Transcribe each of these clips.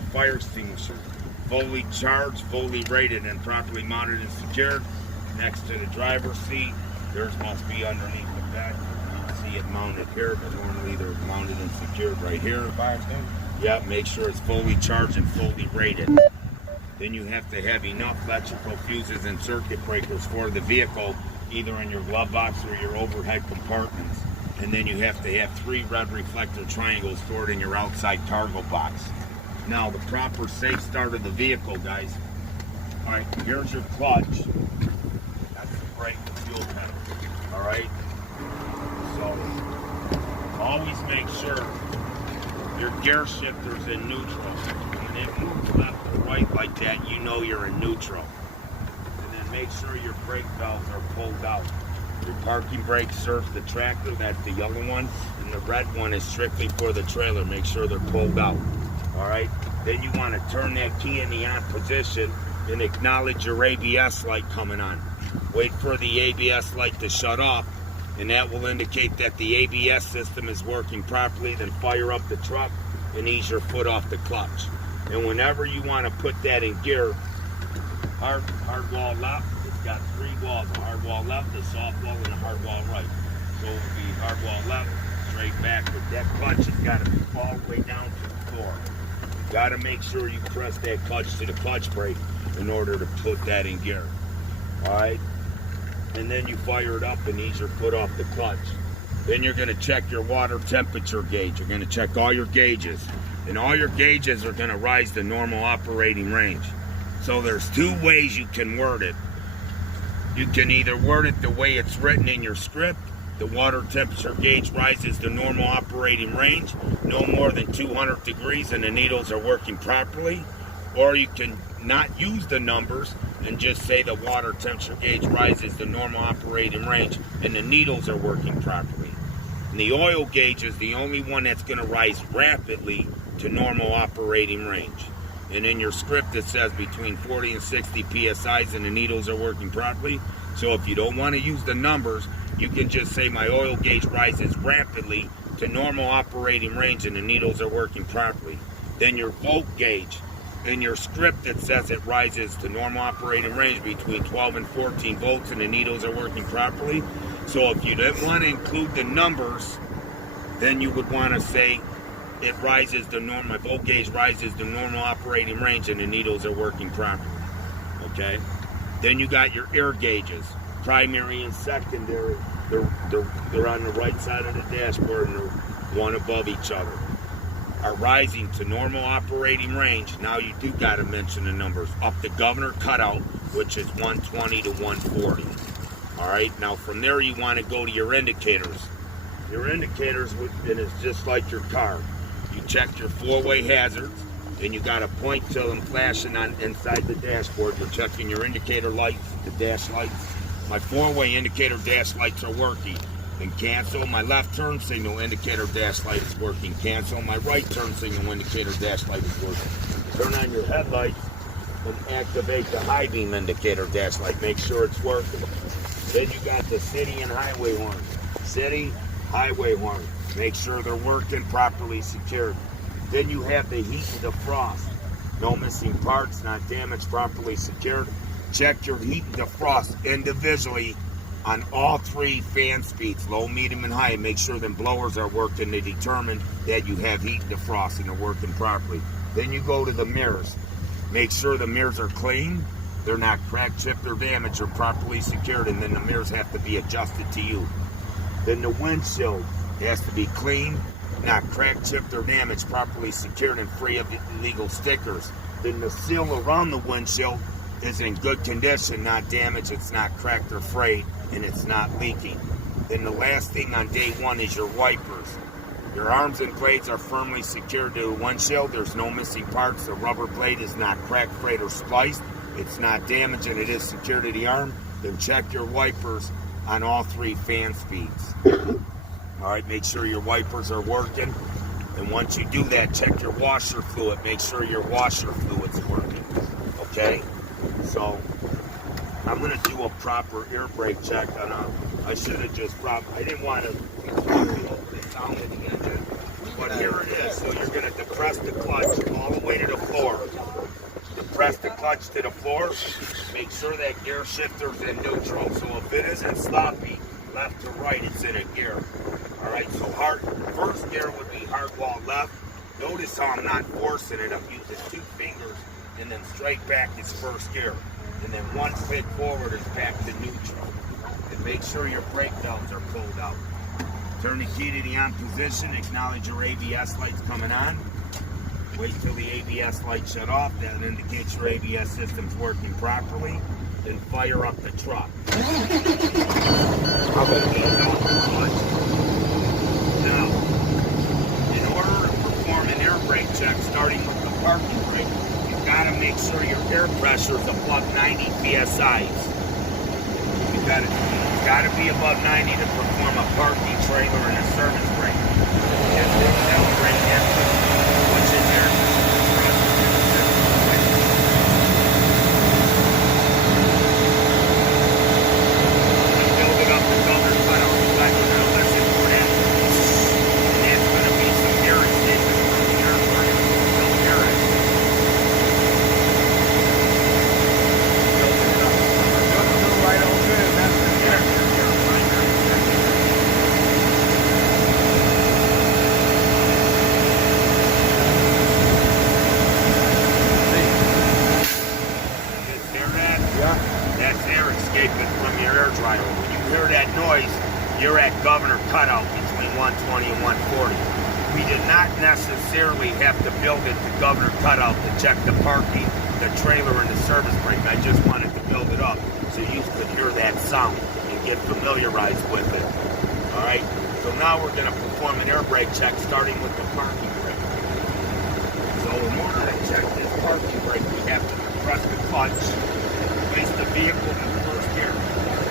a fire extinguisher. Fully charged, fully rated, and properly mounted and secured. Next to the driver's seat. Yours must be underneath the bed. You can see it mounted here, but normally they're mounted and secured right here. Yeah, make sure it's fully charged and fully rated. Then you have to have enough electrical fuses and circuit breakers for the vehicle, either in your glove box or your overhead compartments. And then you have to have 3 red reflector triangles stored in your outside cargo box. Now, the proper safe start of the vehicle, guys. All right, here's your clutch. That's the brake, the fuel pedal. All right? So, always make sure your gear shifter's in neutral. When it moves left or right like that, you know you're in neutral. And then make sure your brake valves are pulled out. Your parking brake serves the tractor, that's the yellow one, and the red one is strictly for the trailer. Make sure they're pulled out. All right? Then you want to turn that key in the on position and acknowledge your ABS light coming on. Wait for the ABS light to shut off, and that will indicate that the ABS system is working properly. Then fire up the truck and ease your foot off the clutch. And whenever you want to put that in gear, hard wall left, it's got 3 walls, a hard wall left, a soft wall, and a hard wall right. So it will be hard wall left, straight back, but that clutch has got to be all the way down to the floor. You got to make sure you press that clutch to the clutch brake in order to put that in gear. All right? And then you fire it up and ease your foot off the clutch. Then you're going to check your water temperature gauge. You're going to check all your gauges. And all your gauges are going to rise to normal operating range. So there's 2 ways you can word it. You can either word it the way it's written in your script. The water temperature gauge rises to normal operating range, no more than 200 degrees, and the needles are working properly. Or you can not use the numbers and just say the water temperature gauge rises to normal operating range and the needles are working properly. And the oil gauge is the only one that's going to rise rapidly to normal operating range. And in your script it says between 40 and 60 psi's and the needles are working properly. So if you don't want to use the numbers, you can just say my oil gauge rises rapidly to normal operating range and the needles are working properly. Then your volt gauge. In your script it says it rises to normal operating range between 12 and 14 volts and the needles are working properly. So if you didn't want to include the numbers, then you would want to say it rises to normal, my volt gauge rises to normal operating range and the needles are working properly. Okay? Then you got your air gauges, primary and secondary. They're on the right side of the dashboard and they're one above each other. Are rising to normal operating range. Now you do got to mention the numbers. Up the governor cutout, which is 120 to 140. All right, now from there you want to go to your indicators. Your indicators, and it's just like your car. You check your 4-way hazards, and you got to point to them flashing on inside the dashboard. You're checking your indicator lights, the dash lights. My 4-way indicator dash lights are working. Then cancel. My left turn signal indicator dash light is working. Cancel. My right turn signal indicator dash light is working. Turn on your headlights and activate the high beam indicator dash light. Make sure it's working. Then you got the city and highway horn. City, highway horn. Make sure they're working properly secured. Then you have the heat and defrost. No missing parts, not damaged, properly secured. Check your heat and defrost individually on all 3 fan speeds, low, medium, and high, and make sure them blowers are working to determine that you have heat and defrost and they're working properly. Then you go to the mirrors. Make sure the mirrors are clean, they're not cracked, chipped, or damaged, or properly secured, and then the mirrors have to be adjusted to you. Then the windshield has to be clean, not cracked, chipped, or damaged, properly secured, and free of illegal stickers. Then the seal around the windshield is in good condition, not damaged, it's not cracked or frayed, and it's not leaking. Then the last thing on day 1 is your wipers. Your arms and blades are firmly secured to the windshield. There's no missing parts. The rubber blade is not cracked, frayed, or spliced. It's not damaged, and it is secured to the arm. Then check your wipers on all 3 fan speeds. All right, make sure your wipers are working. And once you do that, check your washer fluid. Make sure your washer fluid's working. Okay? So I'm going to do a proper air brake check on I should have just I didn't want to the sound of the engine, but here it is. So you're going to depress the clutch all the way to the floor. clutch to the floor. Make sure that gear shifter's in neutral. So if it isn't sloppy, left to right, it's in a gear. All right, so first gear would be hardwall left. Notice how I'm not forcing it. I'm using 2 fingers, and then straight back is first gear. And then 1 click forward is back to neutral. And make sure your brake valves are pulled out. Turn the key to the on position, acknowledge your ABS lights coming on. Wait till the ABS lights shut off, that indicates your ABS system's working properly. Then fire up the truck. I'm going to ease off the clutch. Now, in order to perform an air brake check, starting with the parking brake, you've got to make sure your air pressure is above 90 PSIs. You've got to be above 90 to perform a parking trailer and a service brake. You have to accelerate after what's in there. Build it up and build it cutout. You guys are going to listen for that. And that's going to be some air escaping from the air frame. Don't hear it. Build it up. Do right over it. That's the air. That's air escaping from your air dryer. When you hear that noise, you're at governor cutout between 120 and 140. We did not necessarily have to build it to governor cutout to check the parking, the trailer, and the service brake. I just wanted to build it up so you could hear that sound and get familiarized with it. All right, so now we're going to perform an air brake check starting with the parking brake. So in order to check this parking brake, we have to press the clutch. Place the vehicle in first gear.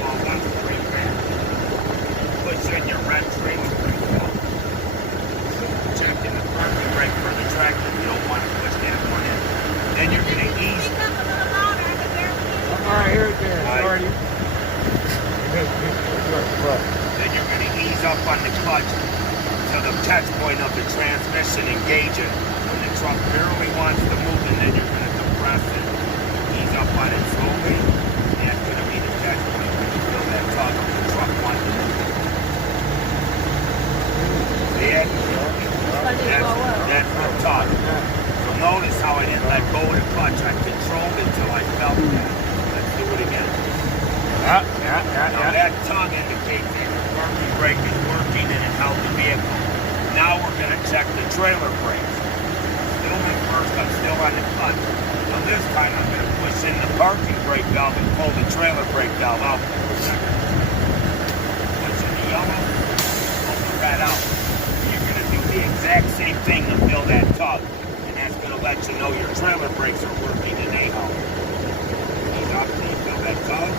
Fall left, straight back. Push in your red trailer brake valve. Checking the parking brake for the tractor. You don't want to push that one in. Then you're going to ease. All right, here it is. Already. Then you're going to ease up on the clutch to the touch point of the transmission. Engage it. When the truck barely wants to move, and then you're going to depress it. Ease up on it slowly. That's going to be the catch point when you feel that tug of the truck wants to move. See it? That's the tug. So notice how I didn't let go of the clutch. I controlled it until I felt that. Let's do it again. Now that tug indicates that the parking brake is working and it held the vehicle. Now we're going to check the trailer brakes. Still in first, I'm still on the clutch. Now this time I'm going to push in the parking brake valve and pull the trailer brake valve out for a second. Push in the yellow, pull the red out. You're going to do the exact same thing to fill that tug. And that's going to let you know your trailer brakes are working and they help. Ease up till you fill that tug.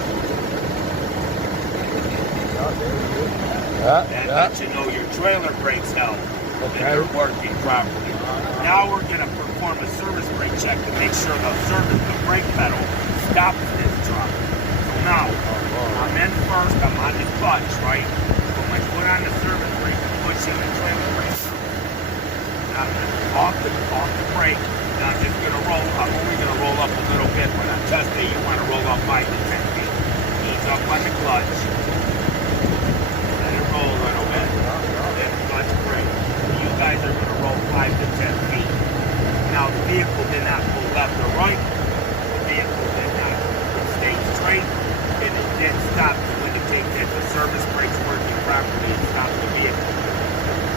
That lets you know your trailer brakes help. And they're working properly. Now we're going to perform a service brake check to make sure the brake pedal stops this truck. So now, I'm in first, I'm on the clutch, right? Put my foot on the service brake and push in the trailer brake. Now I'm going to off the brake. Now I'm just going to roll up. I'm only going to roll up a little bit. When I'm testing, you want to roll up 5 to 10 feet. Ease up on the clutch. Let it roll a little bit. Then clutch brake. You guys are going to roll 5 to 10 feet. Now the vehicle did not pull left or right. The vehicle did not stay straight. And it did stop to indicate that the service brake's working properly and stop the vehicle.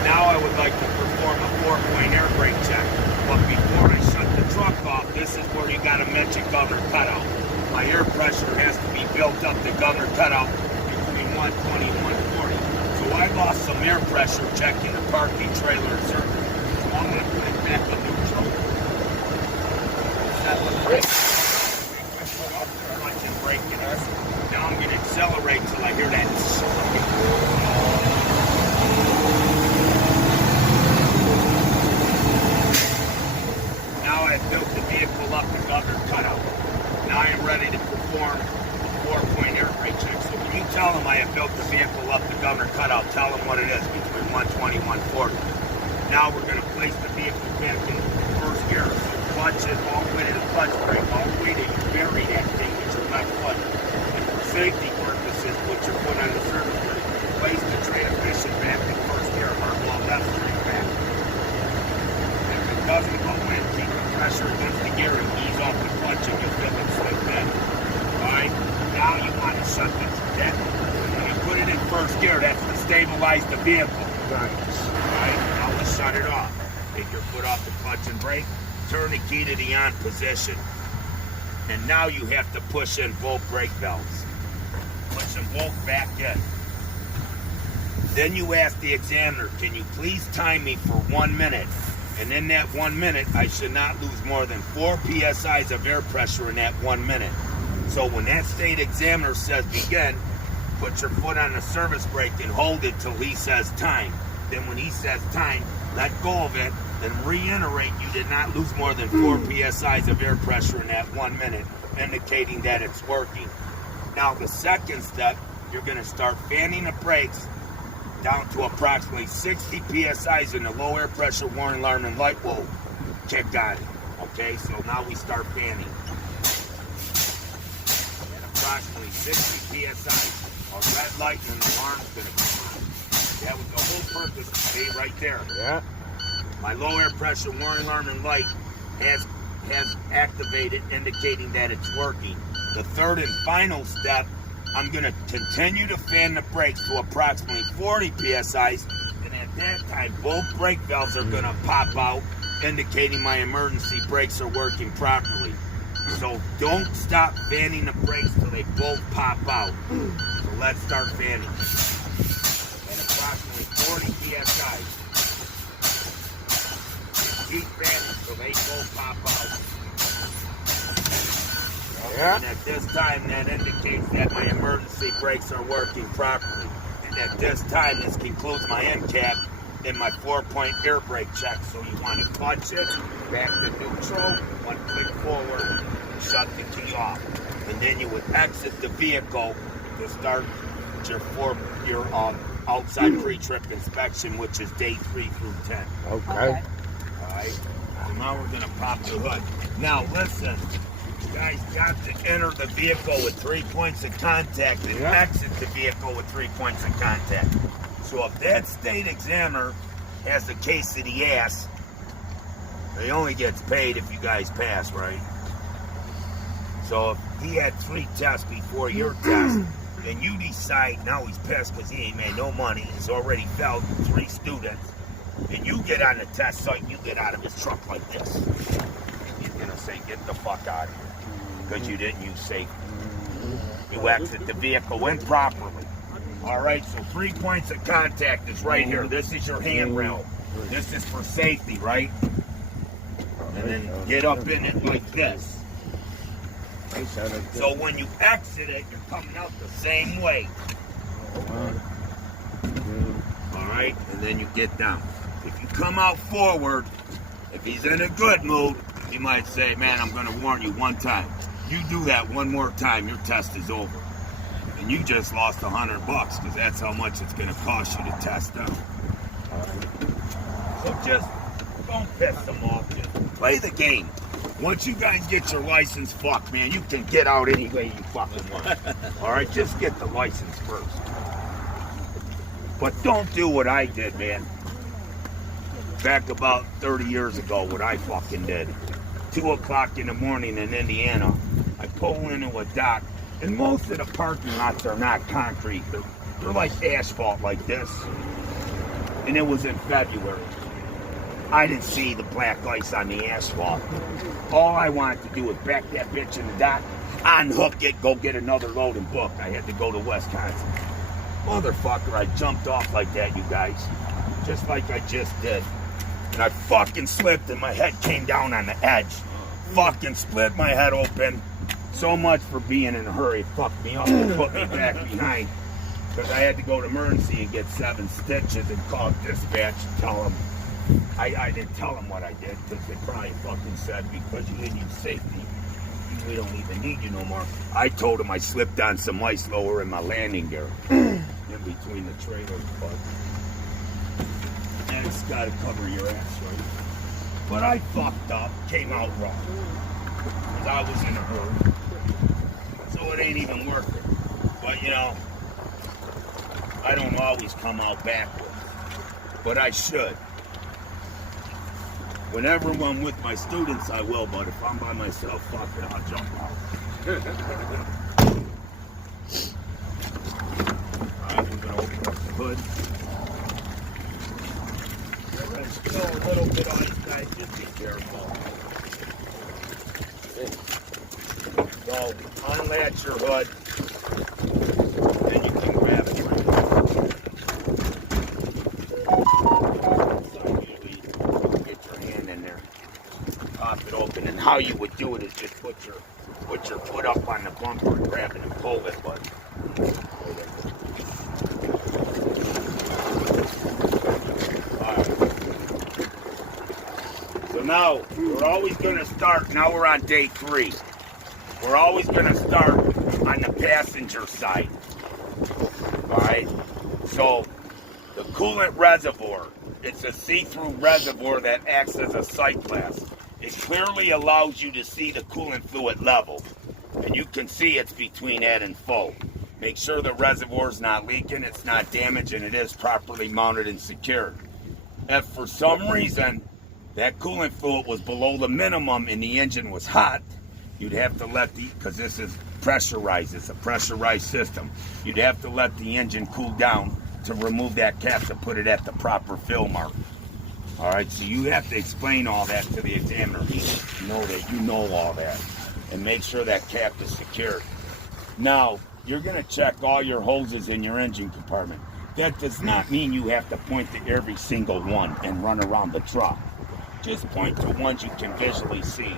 Now I would like to perform a 4-point air brake check. But before I shut the truck off, this is where you got to mention governor cutout. My air pressure has to be built up to governor cutout between 120 and 140. So I lost some air pressure checking the parking trailer and service. So I'm going to put it back on neutral. Set the brake. Off the clutch and brake it. Now I'm going to accelerate till I hear that. Now I've built the vehicle up to governor cutout. Now I am ready to perform a 4-point air brake check. So when you tell them I have built the vehicle up to governor cutout, tell them what it is, between 120 and 140. Now we're going to place the vehicle back in first gear. So clutch it all the way to the clutch brake, all the way to you bury that thing with your left foot. And for safety purposes, put your foot on the surface brake. Place the transmission back in first gear, hardball left straight back. If it doesn't go in, keep the pressure against the gear and ease off the clutch and you'll feel it slip in. Alright? Now you want to shut the that. When you put it in first gear, that's to stabilize the vehicle. Right. Alright? Now we shut it off. Take your foot off the clutch and brake, turn the key to the on position. And now you have to push in both brake valves. Push them both back in. Then you ask the examiner, can you please time me for 1 minute? And in that 1 minute, I should not lose more than 4 psi's of air pressure in that 1 minute. So when that state examiner says begin, put your foot on the service brake and hold it till he says time. Then when he says time, let go of it, then reiterate you did not lose more than 4 psi's of air pressure in that 1 minute, indicating that it's working. Now the second step, you're going to start fanning the brakes down to approximately 60 psi's and the low air pressure warning alarm and light will kick on. Okay, so now we start fanning. At approximately 60 psi's, our red light and the alarm's going to come on. That was the whole purpose to stay right there. Yeah. My low air pressure warning alarm and light has activated, indicating that it's working. The third and final step, I'm going to continue to fan the brakes to approximately 40 psi's, and at that time, both brake valves are going to pop out, indicating my emergency brakes are working properly. So don't stop fanning the brakes till they both pop out. So let's start fanning. At approximately 40 psi's. Keep fanning till they both pop out. Yeah. And at this time, that indicates that my emergency brakes are working properly. And at this time, this concludes my end cap and my 4-point air brake check. So you want to clutch it, back to neutral, 1 click forward, shut the key off. And then you would exit the vehicle to start your outside pre-trip inspection, which is day 3 through 10. Okay. All right. So now we're gonna pop the hood. Now listen. You guys got to enter the vehicle with 3 points of contact and exit the vehicle with 3 points of contact. So if that state examiner has a case of the ass, he only gets paid if you guys pass, right? So if he had 3 tests before your test, and you decide now he's pissed because he ain't made no money, he's already failed 3 students, and you get on the test site, you get out of his truck like this. He's gonna say, get the fuck out of here. Because you didn't use safety. You exit the vehicle improperly. All right, so 3 points of contact is right here. This is your handrail. This is for safety, right? And then get up in it like this. So when you exit it, you're coming out the same way. All right, and then you get down. If you come out forward, if he's in a good mood, he might say, man, I'm going to warn you one time. You do that one more time, your test is over. And you just lost $100 because that's how much it's going to cost you to test out. So just don't piss them off. Just play the game. Once you guys get your license, fuck, man, you can get out any way you fucking want. All right, just get the license first. But don't do what I did, man. Back about 30 years ago, what I fucking did. 2 o'clock in the morning in Indiana, I pull into a dock, and most of the parking lots are not concrete. They're like asphalt like this. And it was in February. I didn't see the black ice on the asphalt. All I wanted to do was back that bitch in the dock, unhook it, go get another load and book. I had to go to Wisconsin. Motherfucker, I jumped off like that, you guys. Just like I just did. And I fucking slipped and my head came down on the edge. Fucking split my head open. So much for being in a hurry. It fucked me up and put me back behind. Because I had to go to emergency and get 7 stitches and call dispatch and tell them. I didn't tell them what I did because they probably fucking said because you didn't use safety, we don't even need you no more. I told them I slipped on some ice lower in my landing gear in between the trailers, but it's got to cover your ass, right? But I fucked up, came out wrong. Because I was in a hurry. So it ain't even worth it. But you know, I don't always come out backwards. But I should. Whenever I'm with my students, I will, but if I'm by myself, fuck it, I'll jump out. Alright, we're gonna open up the hood. There's still a little bit on ice, guys, just be careful. So, unlatch your hood, then you can grab it right now. Get your hand in there, pop it open, and how you would do it is just put your foot up on the bumper and grab it and pull it, but so now we're always going to start. Now we're on day 3. We're always going to start on the passenger side. All right. So the coolant reservoir, it's a see-through reservoir that acts as a sight glass. It clearly allows you to see the coolant fluid level, and you can see it's between that and full. Make sure the reservoir's not leaking, it's not damaged, and it is properly mounted and secured. If for some reason that coolant fluid was below the minimum and the engine was hot, you'd have to let because this is pressurized, it's a pressurized system, you'd have to let the engine cool down to remove that cap to put it at the proper fill mark. All right, so you have to explain all that to the examiner. Know that you know all that, and make sure that cap is secured. Now, you're going to check all your hoses in your engine compartment. That does not mean you have to point to every single one and run around the truck. Just point to ones you can visually see.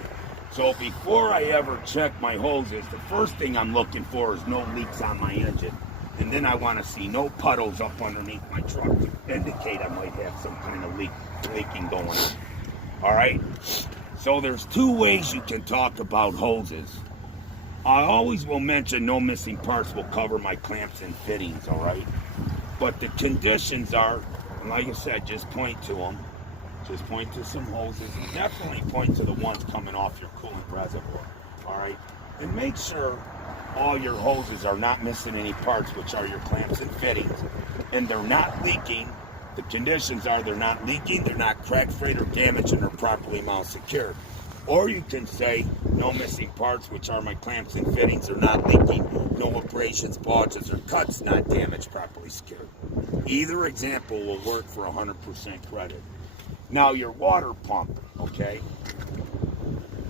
So before I ever check my hoses, the first thing I'm looking for is no leaks on my engine. And then I want to see no puddles up underneath my truck to indicate I might have some kind of leaking going on. All right? So there's 2 ways you can talk about hoses. I always will mention no missing parts will cover my clamps and fittings, all right? But the conditions are, like I said, just point to them. Just point to some hoses. And definitely point to the ones coming off your coolant reservoir, all right? And make sure all your hoses are not missing any parts, which are your clamps and fittings, and they're not leaking. The conditions are they're not leaking, they're not crack frayed or damaged, and they're properly mount secured. Or you can say no missing parts, which are my clamps and fittings, are not leaking, no abrasions, bulges, or cuts, not damaged, properly secured. Either example will work for 100% credit. Now your water pump, okay?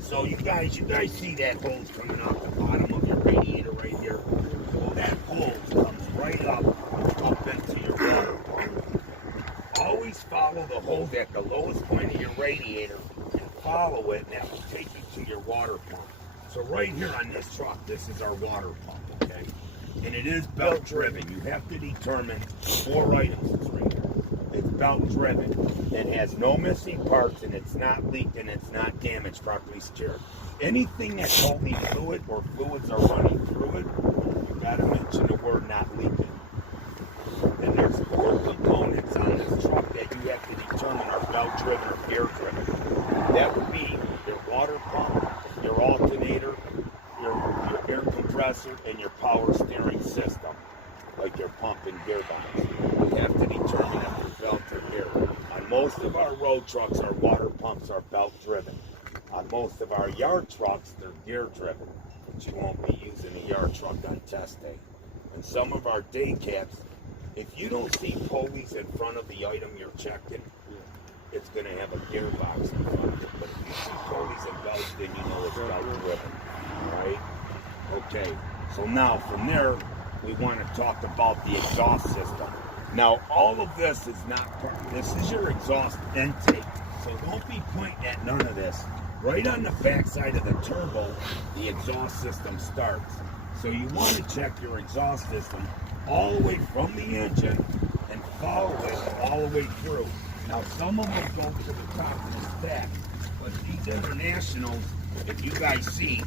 So you guys see that hose coming off the bottom of your radiator right here? Well, that hose comes right up into your water pump. Always follow the hose at the lowest point of your radiator and follow it, and that will take you to your water pump. So right here on this truck, this is our water pump, okay? And it is belt driven. You have to determine 4 items. It's right here. It's belt driven. It has no missing parts, and it's not leaked, and it's not damaged, properly secured. Anything that's holding fluid or fluids are running through it, you gotta mention the word not leaking. And there's 4 components on this truck that you have to determine are belt driven or gear driven. That would be your water pump, your alternator, your air compressor, and your power steering system, like your pump and gear box. You have to determine if they're belt or gear. On most of our road trucks, our water pumps are belt driven. On most of our yard trucks, they're gear driven, but you won't be using a yard truck on test day. And some of our day caps, if you don't see pulleys in front of the item you're checking, it's going to have a gearbox in front of it. But if you see pulleys and belts, then you know it's belt driven. All right? Okay. So now from there, we want to talk about the exhaust system. Now, all of this is not this is your exhaust intake. So don't be pointing at none of this. Right on the back side of the turbo, the exhaust system starts. So you want to check your exhaust system all the way from the engine and follow it all the way through. Now, some of them go to the top of the stack, but these Internationals, if you guys see,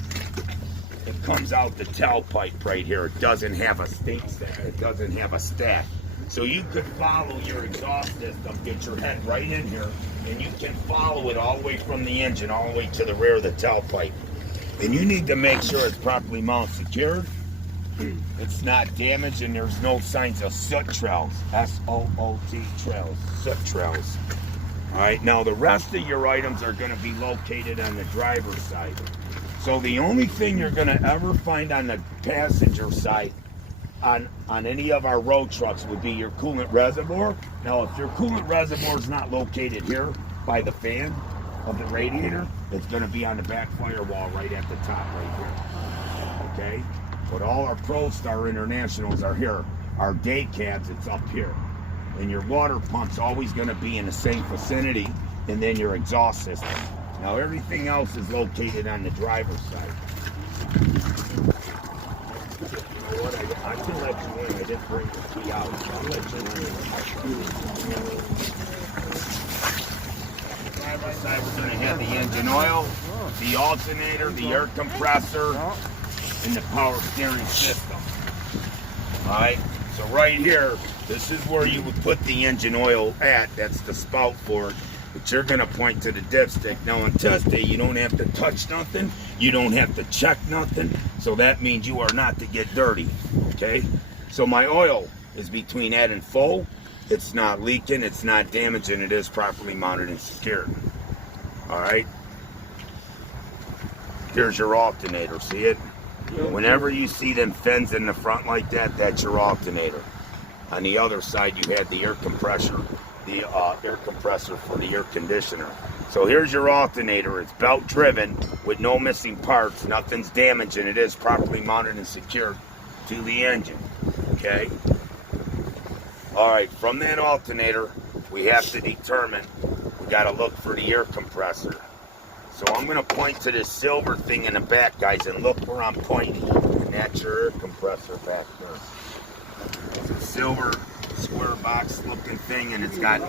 it comes out the tailpipe right here. It doesn't have a stack. It doesn't have a stack. So you could follow your exhaust system, get your head right in here, and you can follow it all the way from the engine all the way to the rear of the tailpipe. And you need to make sure it's properly mounted secured. It's not damaged, and there's no signs of soot trails. S-O-O-T trails, soot trails. All right, now the rest of your items are going to be located on the driver's side. So the only thing you're going to ever find on the passenger side on any of our road trucks would be your coolant reservoir. Now, if your coolant reservoir is not located here by the fan of the radiator, it's going to be on the back firewall right at the top right here. Okay? But all our ProStar Internationals are here. Our day cabs, it's up here. And your water pump's always going to be in the same vicinity, and then your exhaust system. Now, everything else is located on the driver's side. You know what? I can let you in. I didn't bring the key out. So I'll let you in. Driver's side, we're going to have the engine oil, the alternator, the air compressor, and the power steering system. Alright, so right here, this is where you would put the engine oil at. That's the spout for it. But you're going to point to the dipstick. Now on test day, you don't have to touch nothing. You don't have to check nothing. So that means you are not to get dirty. Okay? So my oil is between that and full. It's not leaking. It's not damaged. And it is properly mounted and secured. Alright? Here's your alternator. See it? Whenever you see them fins in the front like that, that's your alternator. On the other side, you had the air compressor, for the air conditioner. So here's your alternator. It's belt driven with no missing parts. Nothing's damaged, and it is properly mounted and secured to the engine. Okay? All right, from that alternator, we have to determine, we got to look for the air compressor. So I'm going to point to this silver thing in the back, guys, and look where I'm pointing. And that's your air compressor back there. It's a silver square box looking thing, and it's got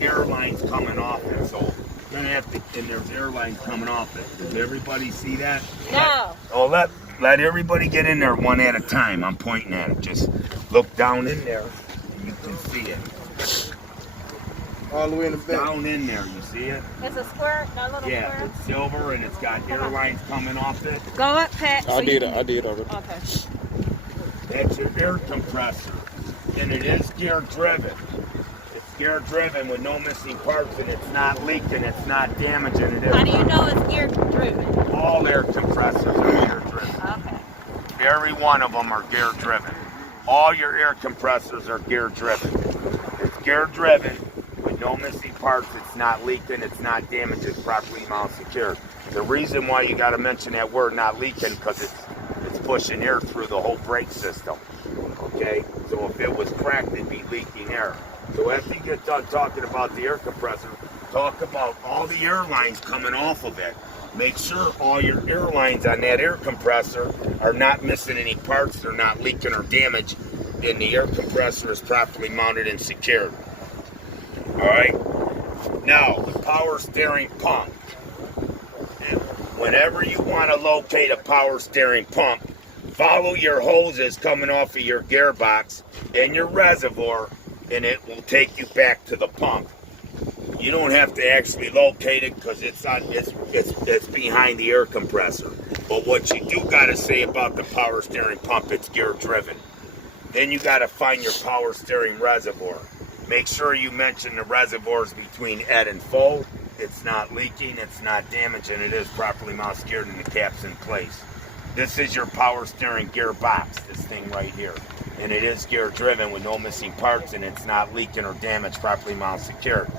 air lines coming off it. So you're going to have to, and there's air lines coming off it. Does everybody see that? No. Oh, let everybody get in there one at a time. I'm pointing at it. Just look down in there, and you can see it. All the way in the back. Down in there, you see it? It's a square, no little Yeah, square. it's silver and it's got air lines coming off it. Go up, Pat. I did already. Okay. That's your air compressor. And it is gear driven. It's gear driven with no missing parts, and it's not leaking, it's not damaging. It is. How do you know it's gear driven? All air compressors are gear driven. Okay. Every one of them are gear driven. All your air compressors are gear driven. It's gear driven. No missing parts, it's not leaking, it's not damaged, it's properly mounted secured. The reason why you got to mention that word not leaking, because it's pushing air through the whole brake system. Okay, so if it was cracked, it'd be leaking air. So after you get done talking about the air compressor, talk about all the air lines coming off of it. Make sure all your air lines on that air compressor are not missing any parts, they're not leaking or damaged, and the air compressor is properly mounted and secured. Alright, now the power steering pump. And whenever you want to locate a power steering pump, follow your hoses coming off of your gearbox and your reservoir, and it will take you back to the pump. You don't have to actually locate it because it's behind the air compressor. But what you do got to say about the power steering pump, it's gear driven. Then you got to find your power steering reservoir. Make sure you mention the reservoirs between ed and full. It's not leaking, it's not damaged, and it is properly mounted secured and the cap's in place. This is your power steering gearbox, this thing right here. And it is gear driven with no missing parts, and it's not leaking or damaged, properly mounted secured.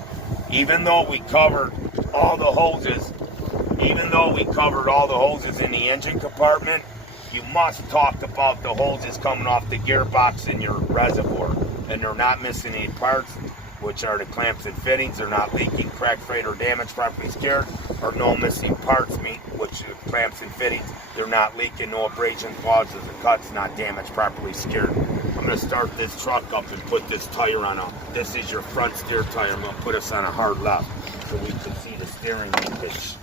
Even though we covered all the hoses, in the engine compartment, you must talk about the hoses coming off the gearbox in your reservoir. And they're not missing any parts, which are the clamps and fittings. They're not leaking, cracked, frayed, or damaged, properly secured, or no missing parts, which are clamps and fittings. They're not leaking, no abrasion, clauses, or cuts, not damaged, properly secured. I'm going to start this truck up and put this tire on this is your front steer tire. I'm going to put us on a hard left so we can see the steering linkage.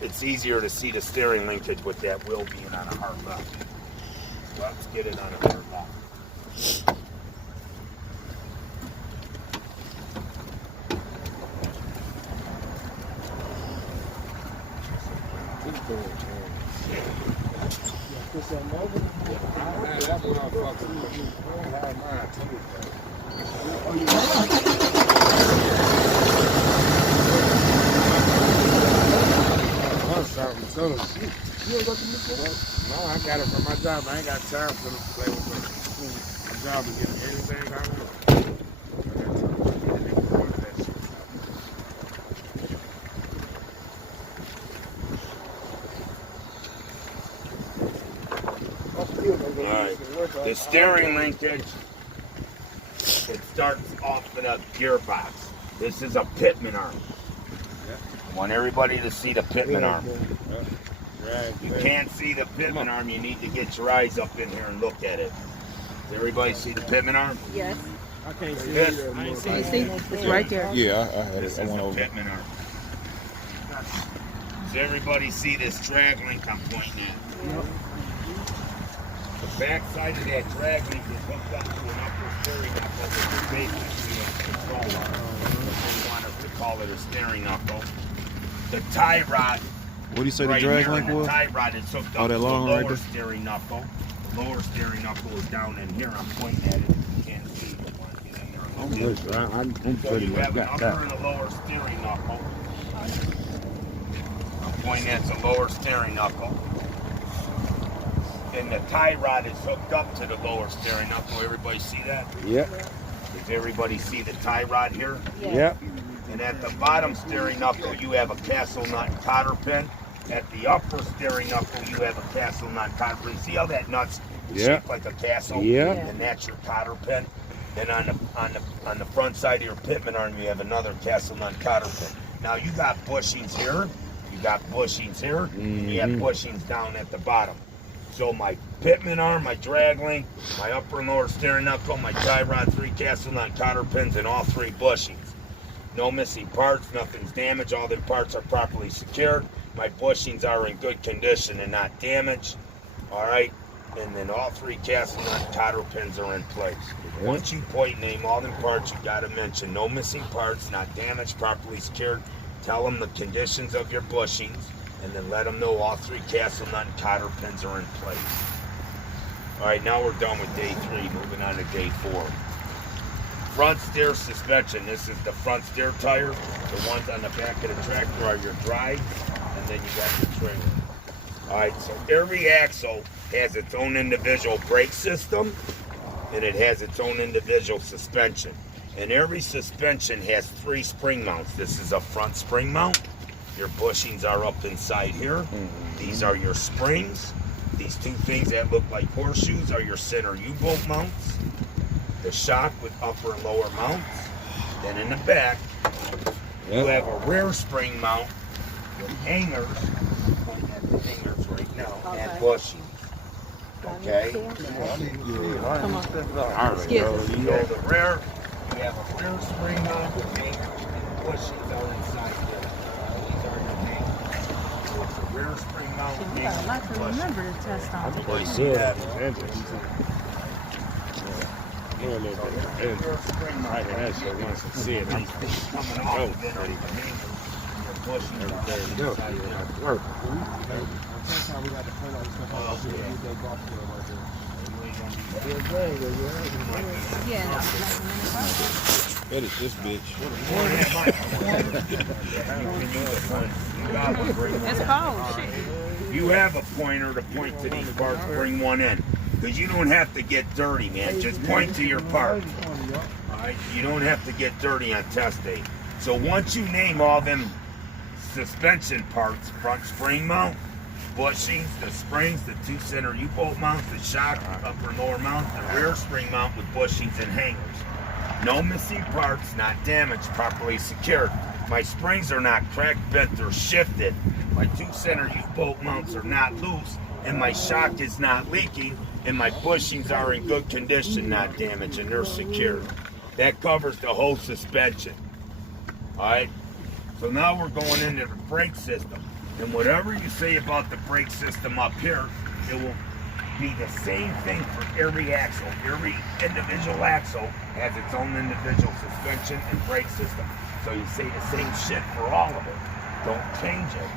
It's easier to see the steering linkage with that wheel being on a hard left. Let's get it on a hard left. This door, man. Put something over. Man, that motherfucker. I have mine too, something too. You ain't got to look it up? No, I got it from my job. I ain't got time for them to play with me. My job is getting everything I want. I got time to get that shit. Alright. The steering linkage, it starts off in a gearbox. This is a pitman arm. I want everybody to see the pitman arm. You can't see the pitman arm, you need to get your eyes up in here and look at it. Does everybody see the pitman arm? Yes. I can't see Good. it. You see? It's right there. Yeah, I had This it. I is went the over. pitman arm. Does everybody see this drag link I'm pointing at? Yes. The back side of that drag link is hooked up to an upper steering knuckle that is basically a control arm. You want us to call it a steering knuckle. The tie rod. What do you say right the drag here, link and was? the tie rod is hooked Oh, up that to the long right lower there? steering knuckle. The lower steering knuckle is down in here. I'm pointing at it. You can't see it. I want to get in there and I'm look at it. good, I'm So pretty you much have an got upper that. and a lower steering knuckle. I'm pointing at the lower steering knuckle. And the tie rod is hooked up to the lower steering knuckle. Everybody see that? Yep, Does everybody see the tie rod here? yep. And at the bottom steering knuckle, you have a castle nut and cotter pin. At the upper steering knuckle, you have a castle nut and cotter pin. See how that nut's Yeah. shaped like a castle? Yeah. And that's your cotter pin. Then on the front side of your pitman arm, you have another castle nut and cotter pin. Now you got bushings here, you got bushings here, and you have bushings down at the bottom. So my pitman arm, my drag link, my upper and lower steering knuckle, my tie rod, 3 castle nut cotter pins, and all 3 bushings. No missing parts, nothing's damaged, all the parts are properly secured. My bushings are in good condition and not damaged. Alright? And then all 3 castle nut cotter pins are in place. Once you point name all them parts, you gotta mention no missing parts, not damaged, properly secured. Tell them the conditions of your bushings, and then let them know all 3 castle nut and cotter pins are in place. Alright, now we're done with day 3, moving on to day 4. Front steer suspension. This is the front steer tire. The ones on the back of the tractor are your drives, and then you got your trailer. Alright, so every axle has its own individual brake system, and it has its own individual suspension. And every suspension has 3 spring mounts. This is a front spring mount. Your bushings are up inside here. These are your springs. These 2 things that look like horseshoes are your center U-bolt mounts. The shock with upper and lower mounts. Then in the back, you have a rear spring mount with hangers. Pointing at the hangers right now, and bushings. Okay? Come on. Excuse me. You have the rear, you have a rear spring mount with hangers, and bushings are inside there. These are your hangers. So it's a rear spring mount with We got a hangers lot and to bushings. remember to test on. Rear spring mount. I can actually once I see it, I'm Coming off of it are the hangers, and your bushings are inside there. work. Sometimes we got to pull out stuff out of here. That golf club right there. Yeah, no, That is this bitch. it's cold. Shit. You have a pointer to point to these parts, bring one in. Because you don't have to get dirty, man. Just point to your parts. Alright? You don't have to get dirty on test day. So once you name all them suspension parts, front spring mount, bushings, the springs, the 2 center U-bolt mounts, the shock, upper and lower mount, the rear spring mount with bushings and hangers. No missing parts, not damaged, properly secured. My springs are not cracked, bent, or shifted. My 2 center U-bolt mounts are not loose, and my shock is not leaking, and my bushings are in good condition, not damaged, and they're secured. That covers the whole suspension. Alright? So now we're going into the brake system. And whatever you say about the brake system up here, it will be the same thing for every axle. Every individual axle has its own individual suspension and brake system. So you say the same shit for all of it. Don't change it.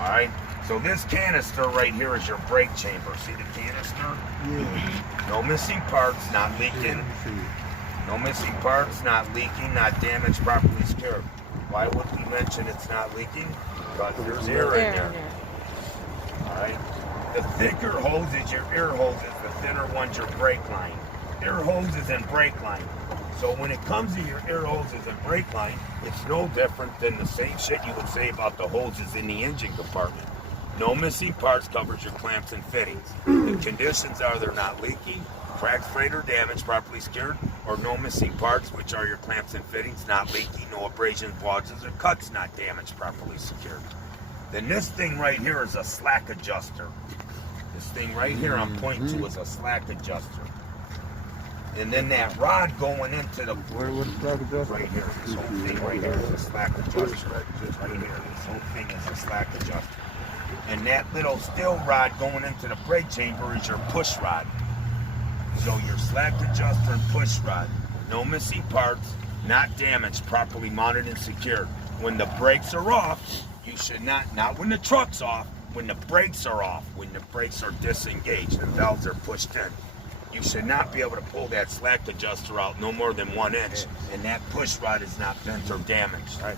Alright? So this canister right here is your brake chamber. See the canister? Yeah. No missing parts, not leaking. No missing parts, not leaking, not damaged, properly secured. Why would we mention it's not leaking? Because there's air in there. Alright? The thicker hose is your air hoses, the thinner one's your brake line. Air hoses and brake line. So when it comes to your air hoses and brake line, it's no different than the same shit you would say about the hoses in the engine compartment. No missing parts covers your clamps and fittings. The conditions are they're not leaking, cracked, frayed, or damaged, properly secured, or no missing parts, which are your clamps and fittings, not leaking, no abrasions, blotches, or cuts, not damaged, properly secured. Then this thing right here is a slack adjuster. This thing right here I'm pointing to is a slack adjuster. And then that rod going into the Where would the slack adjuster? right here, this whole thing right here is a slack adjuster. Right here, this whole thing is a slack adjuster. And that little steel rod going into the brake chamber is your push rod. So your slack adjuster and push rod, no missing parts, not damaged, properly mounted and secured. When the brakes are off, you should not when the truck's off, when the brakes are off, when the brakes are disengaged and valves are pushed in, you should not be able to pull that slack adjuster out no more than 1 inch, and that push rod is not bent or damaged. Right?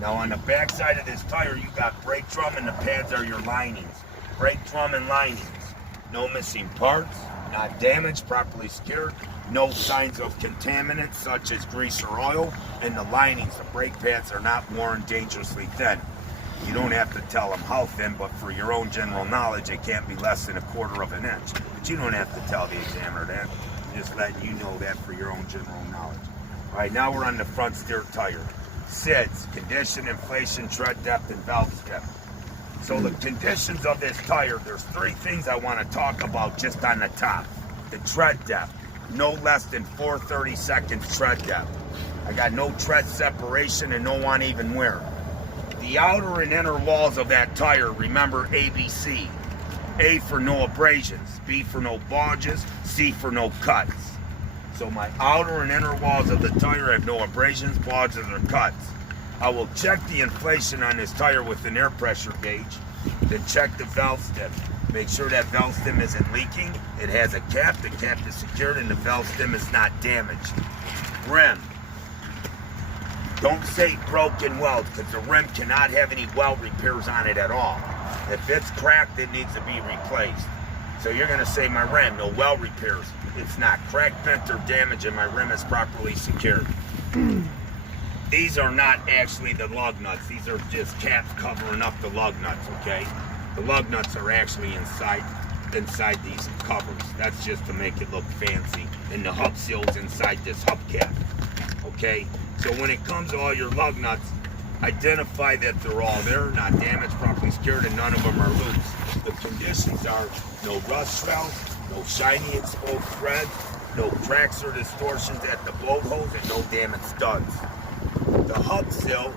Now on the back side of this tire, you got brake drum and the pads are your linings. Brake drum and linings, no missing parts, not damaged, properly secured, no signs of contaminants such as grease or oil, and the linings, the brake pads are not worn dangerously thin. You don't have to tell them how thin, but for your own general knowledge, it can't be less than 1/4 of an inch. But you don't have to tell the examiner that. Just letting you know that for your own general knowledge. All right, now we're on the front steer tire. SIDS, condition, inflation, tread depth, and valve depth. So the conditions of this tire, there's 3 things I want to talk about just on the top. The tread depth, no less than 4/32 tread depth. I got no tread separation and no uneven wear. The outer and inner walls of that tire, remember ABC. A for no abrasions, B for no bulges, C for no cuts. So my outer and inner walls of the tire have no abrasions, bulges, or cuts. I will check the inflation on this tire with an air pressure gauge, then check the valve stem. Make sure that valve stem isn't leaking, it has a cap, the cap is secured, and the valve stem is not damaged. Rim. Don't say broken weld, because the rim cannot have any weld repairs on it at all. If it's cracked, it needs to be replaced. So you're going to say my rim, no weld repairs. It's not cracked, bent, or damaged, and my rim is properly secured. These are not actually the lug nuts. These are just caps covering up the lug nuts, okay? The lug nuts are actually inside these covers. That's just to make it look fancy. And the hub seal's inside this hubcap, okay? So when it comes to all your lug nuts, identify that they're all there, not damaged, properly secured, and none of them are loose. The conditions are no rust swells, no shiny exposed threads, no cracks or distortions at the bolt holes, and no damaged studs. The hub seal,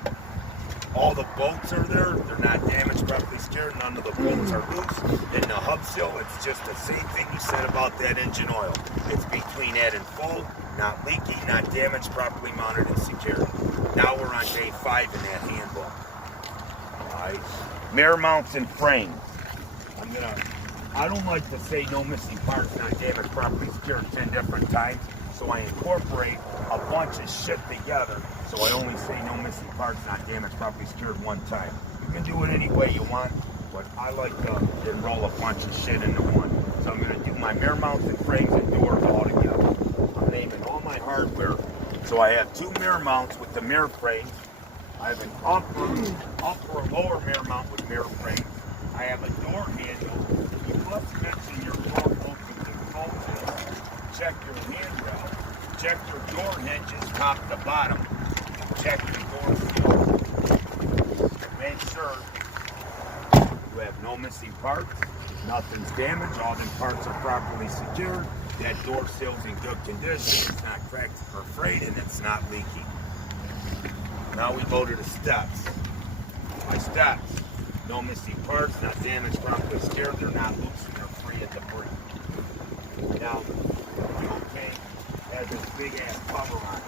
all the bolts are there, they're not damaged, properly secured, none of the bolts are loose. And the hub seal, it's just the same thing you said about that engine oil. It's between that and full, not leaking, not damaged, properly mounted and secured. Now we're on day 5 in that handbook. Alright. Mirror mounts and frames. I don't like to say no missing parts, not damaged, properly secured 10 different times. So I incorporate a bunch of shit together. So I only say no missing parts, not damaged, properly secured 1 time. You can do it any way you want, but I like to enroll a bunch of shit into one. So I'm going to do my mirror mounts and frames and doors all together. I'm naming all my hardware. So I have 2 mirror mounts with the mirror frames. I have an upper and lower mirror mount with mirror frames. I have a door handle. You must mention your door bolts and controls. Check your handrail. Check your door hinges top to bottom. Check your door seal. Make sure you have no missing parts. Nothing's damaged. All the parts are properly secured. That door seal's in good condition. It's not cracked or frayed, and it's not leaking. Now we go to the steps. My steps. No missing parts, not damaged, properly secured. They're not loose and they're free of debris. Now, the fuel tank has this big ass cover on it.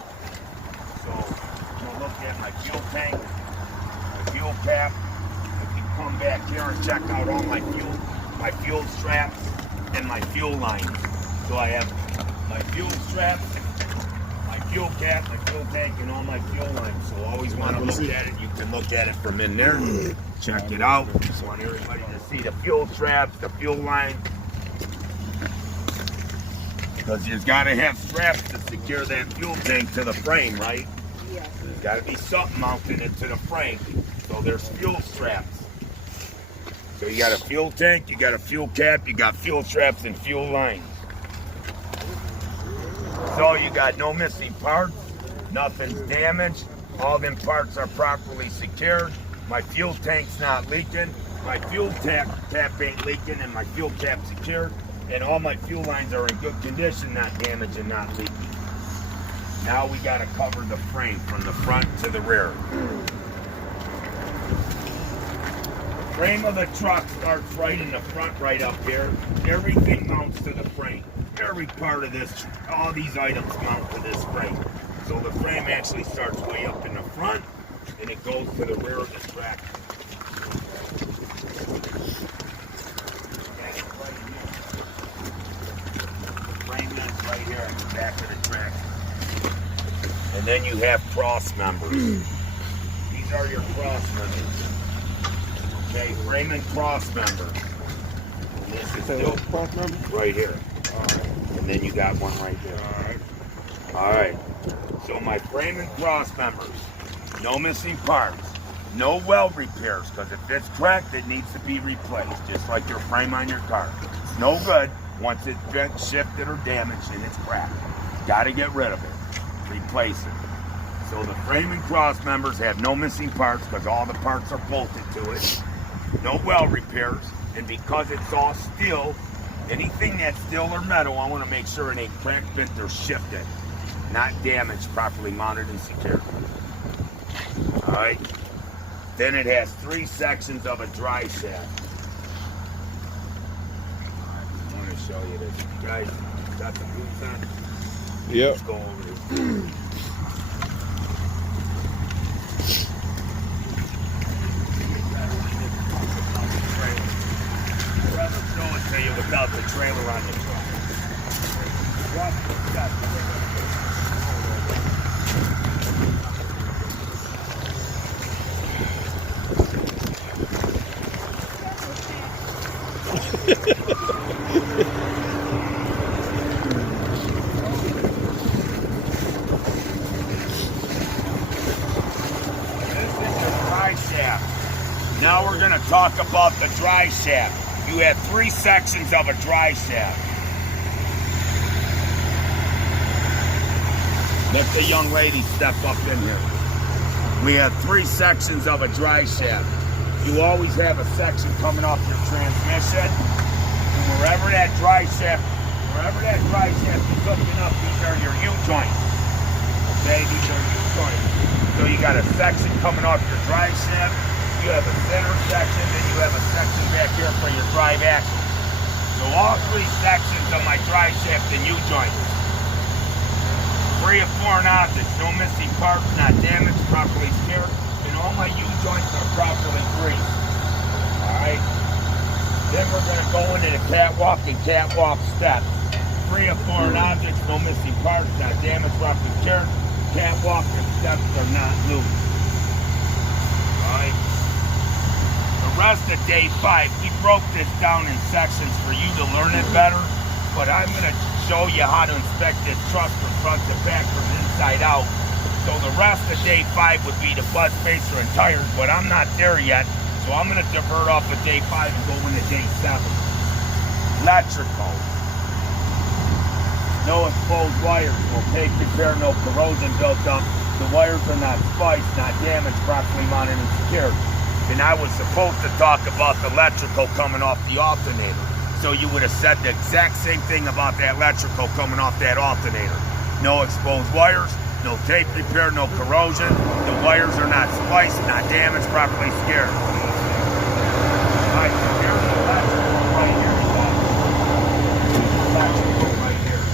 So, I'm going to look at my fuel tank, my fuel cap. If you come back here and check out all my fuel straps and my fuel lines. So I have my fuel straps, my fuel cap, my fuel tank, and all my fuel lines. So always want to look at it. You can look at it from in there. Check it out. Just want everybody to see the fuel straps, the fuel line. Because you've got to have straps to secure that fuel tank to the frame, right? Yes. There's got to be something mounting it to the frame. So there's fuel straps. So you got a fuel tank, you got a fuel cap, you got fuel straps and fuel lines. So you got no missing parts, nothing's damaged, all them parts are properly secured, my fuel tank's not leaking, my fuel tap ain't leaking, and my fuel cap's secured, and all my fuel lines are in good condition, not damaged and not leaking. Now we gotta cover the frame from the front to the rear. The frame of the truck starts right in the front, right up here. Everything mounts to the frame. Every part of this, all these items mount to this frame. So the frame actually starts way up in the front, and it goes to the rear of the tractor. Right here at the back of the tractor. And then you have cross members. These are your cross members. Okay, frame and cross members. And this is still cross member right here. And then you got one right there. Alright. So my frame and cross members. No missing parts. No weld repairs, because if it's cracked, it needs to be replaced, just like your frame on your car. It's no good once it's been shifted or damaged and it's cracked. Got to get rid of it. Replace it. So the frame and cross members have no missing parts because all the parts are bolted to it. No weld repairs. And because it's all steel, anything that's steel or metal, I want to make sure it ain't cracked, bent, or shifted. Not damaged, properly mounted and secured. Alright. Then it has 3 sections of a dry shaft. I want to show you this. You guys got the boots on? Yep. Let's go over this. I'd rather show it to you without the trailer on the truck. Got the trailer. Now we're going to talk about the dry shaft. You have 3 sections of a dry shaft. Let the young lady step up in here. We have 3 sections of a dry shaft. You always have a section coming off your transmission. And wherever that dry shaft is hooking up, these are your U-joints. Okay, these are U-joints. So you got a section coming off your dry shaft. You have a center section, and you have a section back here for your drive axle. So all 3 sections of my drive shaft and U-joints. Free of foreign objects, no missing parts, not damaged, properly secured, and all my U-joints are properly greased. Alright? Then we're going to go into the catwalk and catwalk steps. Free of foreign objects, no missing parts, not damaged, properly secured. Catwalk and steps are not loose. Alright? The rest of day 5, we broke this down in sections for you to learn it better, but I'm going to show you how to inspect this truck from front to back, from inside out. So the rest of day 5 would be the bus spacer and tires, but I'm not there yet, so I'm going to divert off of day 5 and go into day 7. Electrical. No exposed wires, no tape repair, no corrosion built up. The wires are not spiced, not damaged, properly mounted and secured. And I was supposed to talk about the electrical coming off the alternator. So you would have said the exact same thing about that electrical coming off that alternator. No exposed wires, no tape repair, no corrosion. The wires are not spliced, not damaged, properly secured. Alright, so here's the electrical right here. Electrical right here.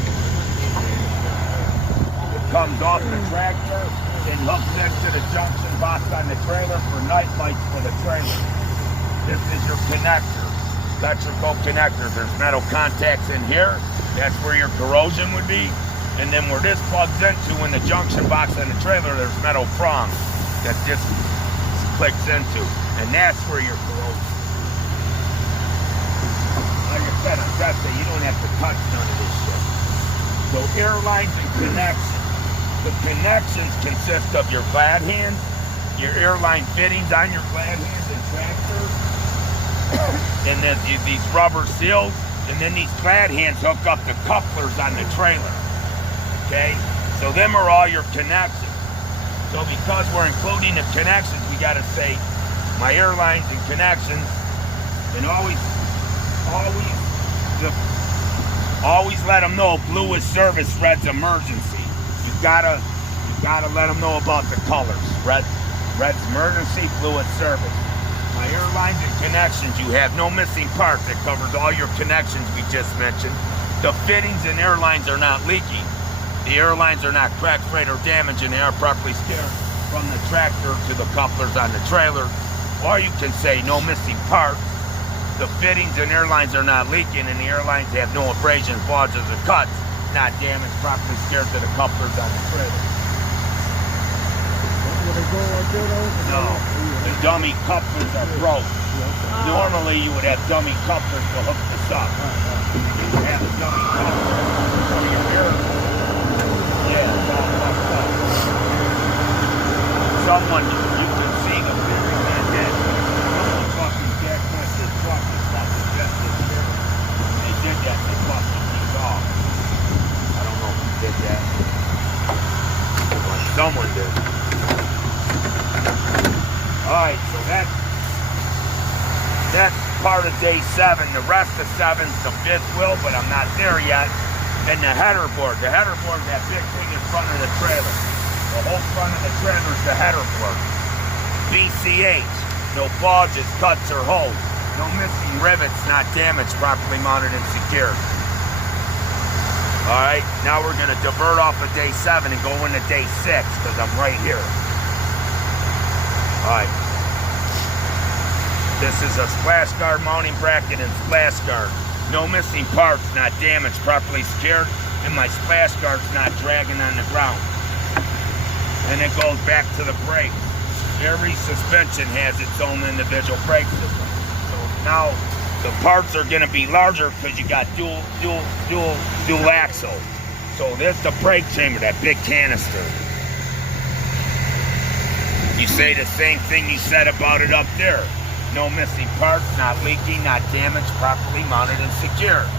It comes off the tractor and hooks next to the junction box on the trailer for night lights for the trailer. connector, electrical connectors. There's metal contacts in here. That's where your corrosion would be. And then where this plugs into in the junction box on the trailer, there's metal prongs that this clicks into. And that's where your corrosion. Like I said, on Tesla, you don't have to touch none of this shit. So air lines and connections. The connections consist of your glad hands, your airline fittings on your glad hands and tractors, and then these rubber seals, and then these glad hands hook up the couplers on the trailer. Okay? So them are all your connections. So because we're including the connections, we gotta say my airlines and connections, and always let them know blue is service, red's emergency. You gotta let them know about the colors. Red's emergency, blue is service. My airlines and connections, you have no missing parts. That covers all your connections we just mentioned. The fittings and airlines are not leaking. The airlines are not cracked, frayed, or damaged, and they are properly steered from the tractor to the couplers on the trailer. Or you can say no missing parts. The fittings and airlines are not leaking, and the airlines have no abrasions, bulges, or cuts. Not damaged, properly steered to the couplers on the trailer. No, the dummy couplers are broke. Normally you would have dummy couplers to hook this up. You have a dummy coupler for your air. Yeah, it's all fucked up. Someone, you can see the bearing on that. Someone fucking jacked this truck and fucking jet this bearing. They did that, they fucking these off. I don't know who did that. But someone did. Alright, so that's part of day 7. The rest of 7's the fifth wheel, but I'm not there yet. And the header board. The header board is that big thing in front of the trailer. The whole front of the trailer is the header board. BCH. No bulges, cuts, or holes. No missing rivets, not damaged, properly mounted and secured. Alright, now we're going to divert off of day 7 and go into day 6 because I'm right here. Alright. This is a splash guard mounting bracket and splash guard. No missing parts, not damaged, properly secured, and my splash guard's not dragging on the ground. And it goes back to the brakes. Every suspension has its own individual brake system. So now the parts are going to be larger because you got dual axle. So there's the brake chamber, that big canister. You say the same thing you said about it up there. No missing parts, not leaking, not damaged, properly mounted and secured.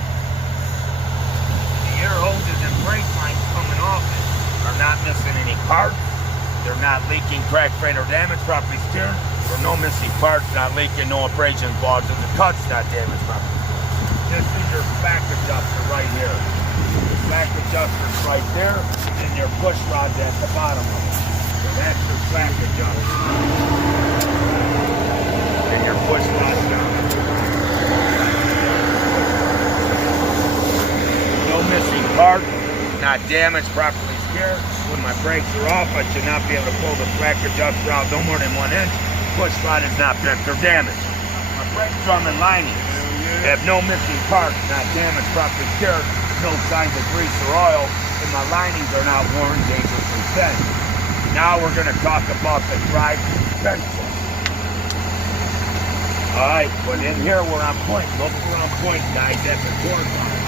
The air hoses and brake lines coming off it are not missing any parts. They're not leaking, cracked, frayed, or damaged, properly secured. There are no missing parts, not leaking, no abrasions, bulges, and cuts, not damaged, properly secured. This is your slack adjuster right here. The slack adjuster's right there, and your push rod's at the bottom of it. So that's your slack adjuster. And your push rod down. No missing part, not damaged, properly secured. When my brakes are off, I should not be able to pull the slack adjuster out no more than 1 inch. Push rod is not bent or damaged. My brake drum and linings have no missing parts, not damaged, properly secured. No signs of grease or oil, and my linings are not worn, dangerously thin. Now we're going to talk about the drive suspension. Alright, but in here we're on point. Look where I'm pointing, guys. That's a torque arm.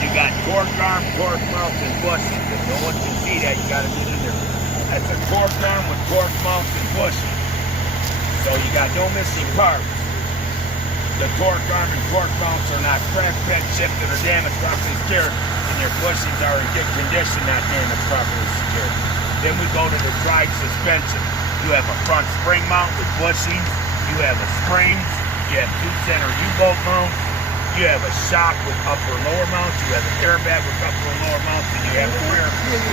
You got torque arm, torque mounts, and bushings. If no one can see that, you got to get in there. That's a torque arm with torque mounts and bushings. So you got no missing parts. The torque arm and torque mounts are not cracked, bent, shifted, or damaged, properly secured. And your bushings are in good condition, not damaged, properly secured. Then we go to the drive suspension. You have a front spring mount with bushings. You have a springs, you have 2 center U-bolt mounts, you have a shock with upper and lower mounts, you have an airbag with upper and lower mounts, and you have a rear spring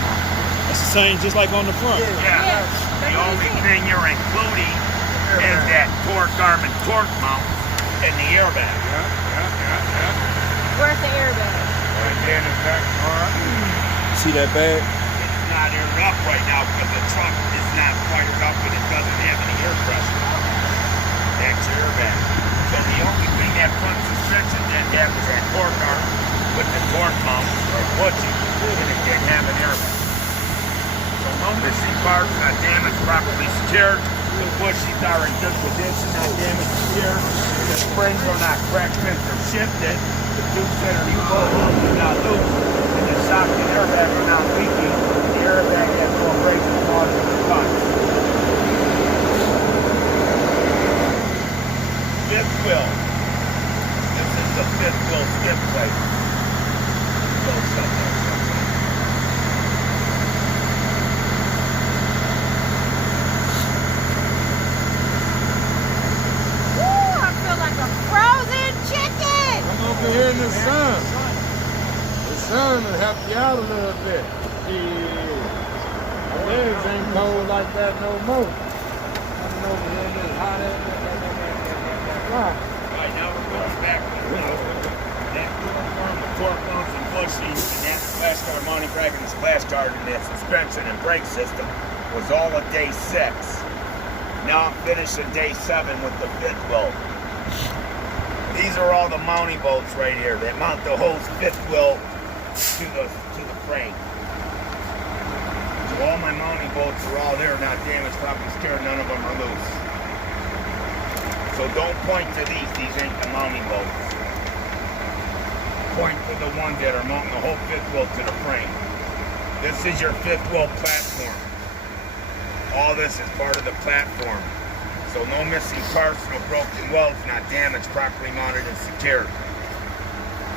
mount. That's the same, just like on the front. Yeah. The only thing you're including is that torque arm and torque mount and the airbag. Where's the airbag? Right there in the back. Alright. See that bag? It's not aired up right now because the truck is not fired up and it doesn't have any air pressure. That's your airbag. So the only thing that front suspension didn't have was that torque arm with the torque mount or bushing, and it didn't have an airbag. So no missing parts, not damaged, properly secured. The bushings are in good condition, not damaged, secured. The springs are not cracked, bent, or shifted. The two center U-bolts are not loose. And the shock and airbag are not leaking. The airbag has no abrasion causing the cuts. Fifth wheel. This is the fifth wheel skid plate. Go somewhere. Woo, I feel like a frozen chicken. I'm over here in the sun. The sun will help you out a little bit. Yeah. My legs ain't cold like that no more. I'm over here in this hot air. Right now we're going back to that uniform with torque pumps and bushings, and that splash guard mounting bracket and splash guard and that suspension and brake system was all of day 6. Now I'm finishing day 7 with the fifth wheel. These are all the mounting bolts right here that mount the whole fifth wheel to the frame. So all my mounting bolts are all there, not damaged, properly secured, none of them are loose. So don't point to these ain't the mounting bolts. Point to the ones that are mounting the whole fifth wheel to the frame. This is your fifth wheel platform. All this is part of the platform. So no missing parts, no broken welds, not damaged, properly mounted and secured.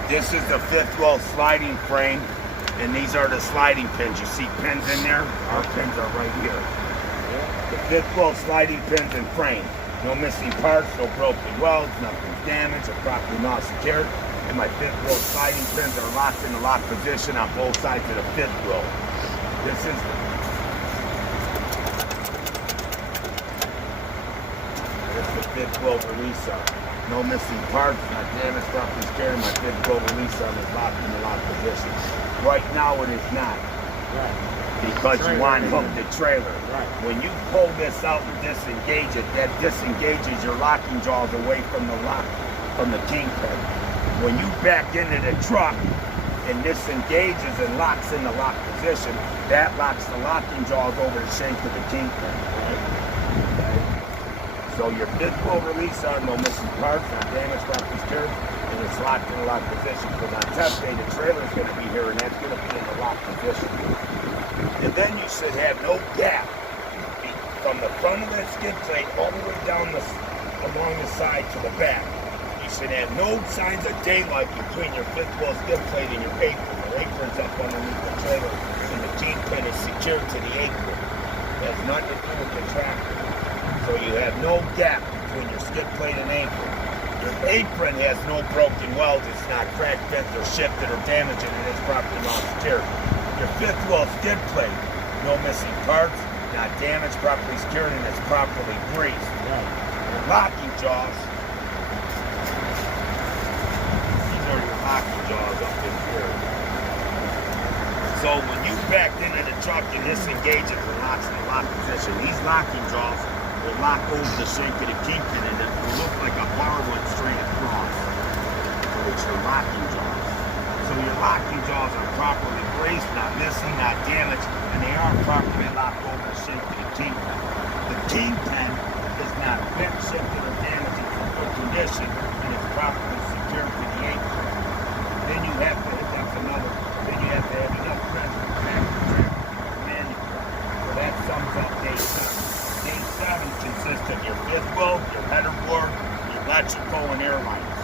This is the fifth wheel sliding frame, and these are the sliding pins. You see pins in there? Our pins are right here. The fifth wheel sliding pins and frame. No missing parts, no broken welds, nothing damaged, or properly not secured. And my fifth wheel sliding pins are locked in the lock position on both sides of the fifth wheel. This is the fifth wheel release arm. No missing parts, not damaged, properly secured. My fifth wheel release arm is locked in the lock position. Right now it is not. Right. Because you unhook the trailer. Right. When you pull this out and disengage it, that disengages your locking jaws away from the lock, from the kingpin. When you back into the truck and disengages and locks in the lock position, that locks the locking jaws over the shank of the kingpin. Okay? So your fifth wheel release arm, no missing parts, not damaged, properly secured, and it's locked in the lock position. Because on test day, the trailer's going to be here, and that's going to be in the lock position. And then you should have no gap from the front of that skid plate all the way down along the side to the back. You should have no signs of daylight between your fifth wheel skid plate and your apron. The apron's up underneath the trailer, and the kingpin is secured to the apron. It has nothing to do with the tractor. So you have no gap between your skid plate and apron. Your apron has no broken welds. It's not cracked, bent, or shifted, or damaged, and it is properly not secured. Your fifth wheel skid plate, no missing parts, not damaged, properly secured, and it's properly greased. Right. Your locking jaws, these are your locking jaws up in here. So when you backed into the truck and disengage it and locks in the lock position, these locking jaws will lock over the shank of the kingpin, and it will look like a bar went straight across. But it's your locking jaws. So your locking jaws are properly braced, not missing, not damaged, and they are properly locked over the shank of the kingpin. The kingpin is not bent, shifted, or damaged. It's in good condition, and it's properly secured to the apron. Then you have to have enough pressure to back the tractor manually. So that sums up day 7. Day 7 consists of your fifth wheel, your header board, your electrical, and air lines.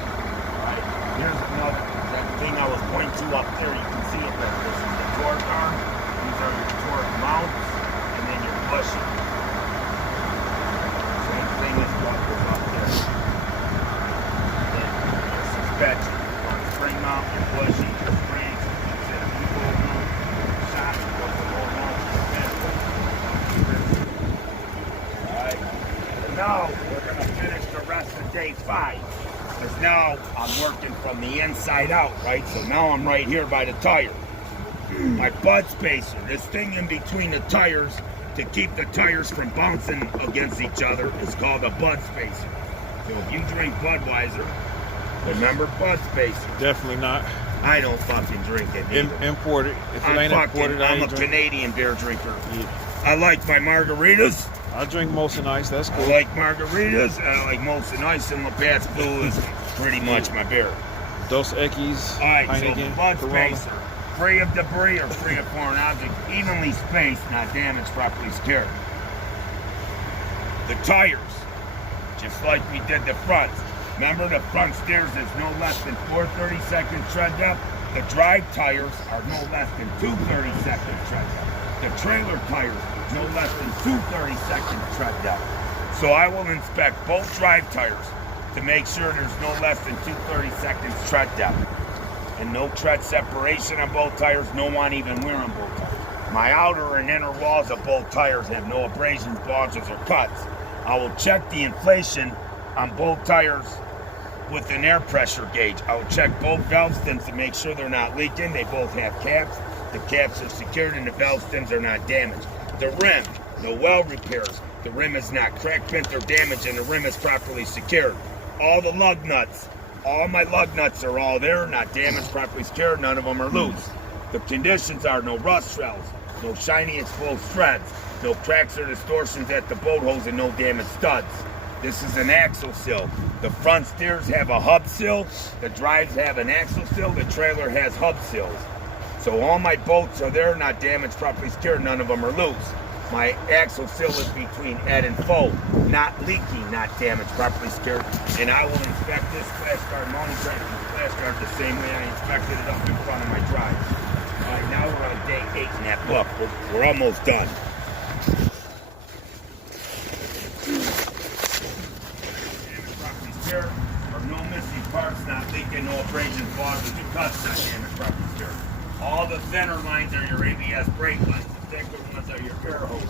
Alright, here's another. That thing I was pointing to up there, you can see it there. This is the torque arm, these are your torque mounts, and then your bushing. Same thing as what was up there. Then your suspension, your spring mount, your bushing, your springs, your U-bolt mount, shock, your whole mount, your vehicle. Alright, and now we're going to finish the rest of day 5. Because now I'm working from the inside out, right? So now I'm right here by the tire. My bud spacer, this thing in between the tires to keep the tires from bouncing against each other is called a bud spacer. So if you drink Budweiser, remember Bud Spacer. Definitely not. I don't fucking drink it. Imported. If it ain't imported, I I'm a ain't drink. Canadian beer drinker. Yeah. I like my margaritas. I drink Molson Ice. That's I cool. like margaritas, and I like Molson Ice, and Labatt's Blue is pretty much my beer. Dos Equis, All right, so Heineken, Bud Corona. Spacer, free of debris or free of foreign objects, evenly spaced, not damaged, properly secured. The tires, just like we did the fronts. Remember, the front steers is no less than 4 30-second tread depth. The drive tires are no less than 2 30-second tread depth. The trailer tires, no less than 2 30-second tread depth. So I will inspect both drive tires to make sure there's no less than 2 30-second tread depth. And no tread separation on both tires, no uneven wear on both tires. My outer and inner walls of both tires have no abrasions, bulges, or cuts. I will check the inflation on both tires with an air pressure gauge. I will check both valve stems to make sure they're not leaking. They both have caps. The caps are secured and the valve stems are not damaged. The rim, no well repairs. The rim is not cracked, bent, or damaged, and the rim is properly secured. All the lug nuts, all my lug nuts are all there, not damaged, properly secured. None of them are loose. The conditions are no rust trails, no shiny exposed threads, no cracks or distortions at the boat hose, and no damaged studs. This is an axle sill. The front steers have a hub sill. The drives have an axle sill. The trailer has hub sills. So all my boats are there, not damaged, properly secured. None of them are loose. My axle sill is between Ed and Foe, not leaking, not damaged, properly secured. And I will inspect this flash guard, mounting crank, and flash guard the same way I inspected it up in front of my drive. All right, now we're on day 8 in that book. We're almost done. Or no missing parts, not leaking, no abrasions, bulges, or cuts, not damaged, properly secured. All the thinner lines are your ABS brake lines. The thicker ones are your air hoses.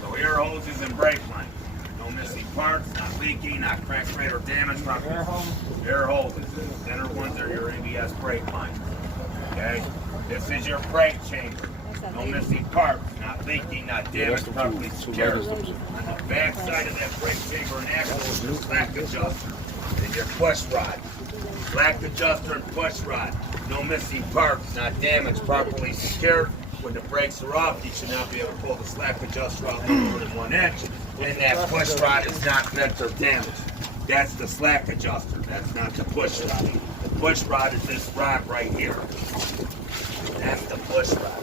So air hoses and brake lines. No missing parts, not leaking, not cracked, frayed, or damaged, properly. Air hoses. The thinner ones are your ABS brake lines. Okay? This is your brake chamber. No missing parts, not leaking, not damaged, properly secured. On the back side of that brake chamber and axle is your slack adjuster and your push rod. Slack adjuster and push rod. No missing parts, not damaged, properly secured. When the brakes are off, you should not be able to pull the slack adjuster out no more than 1 inch. And that push rod is not bent or damaged. That's the slack adjuster. That's not the push rod. The push rod is this rod right here. That's the push rod.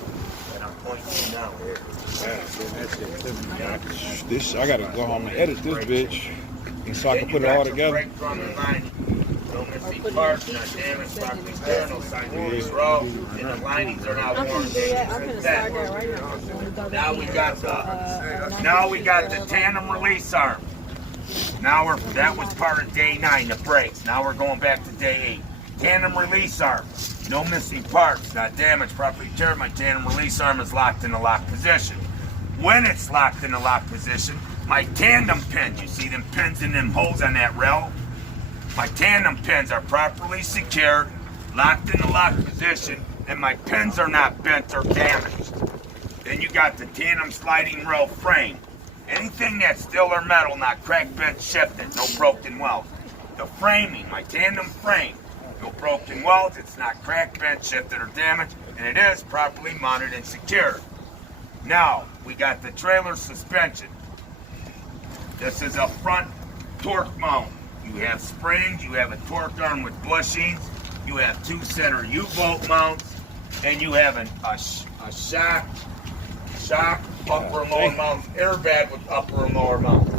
Pointing now. This I gotta go home and edit this bitch, and so I can put it all together. No missing parts, not damaged, properly secured, no sign of loose row, and the linings are not worn. Now we got the tandem release arm. That was part of day 9, the brakes. Now we're going back to day 8. Tandem release arm. No missing parts, not damaged, properly secured. My tandem release arm is locked in the lock position. When it's locked in the lock position, my tandem pin, you see them pins and them holes on that rail? My tandem pins are properly secured, locked in the lock position, and my pins are not bent or damaged. Then you got the tandem sliding rail frame. Anything that's steel or metal, not cracked, bent, shifted, no broken welds. The framing, my tandem frame, no broken welds, it's not cracked, bent, shifted, or damaged, and it is properly mounted and secured. Now, we got the trailer suspension. This is a front torque mount. You have springs, you have a torque arm with bushings, you have 2 center U-bolt mounts, and you have a shock upper and lower mount, airbag with upper and lower mount,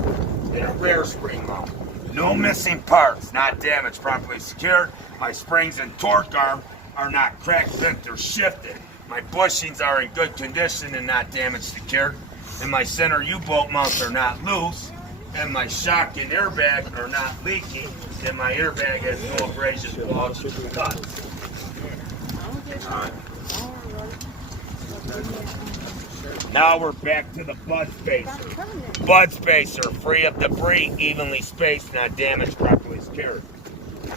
and a rear spring mount. No missing parts, not damaged, properly secured. My springs and torque arm are not cracked, bent, or shifted. My bushings are in good condition and not damaged, secured. And my center U-bolt mounts are not loose. And my shock and airbag are not leaking. And my airbag has no abrasions, bulges, or cuts. Now we're back to the Bud Spacer. Bud Spacer, free of debris, evenly spaced, not damaged, properly secured.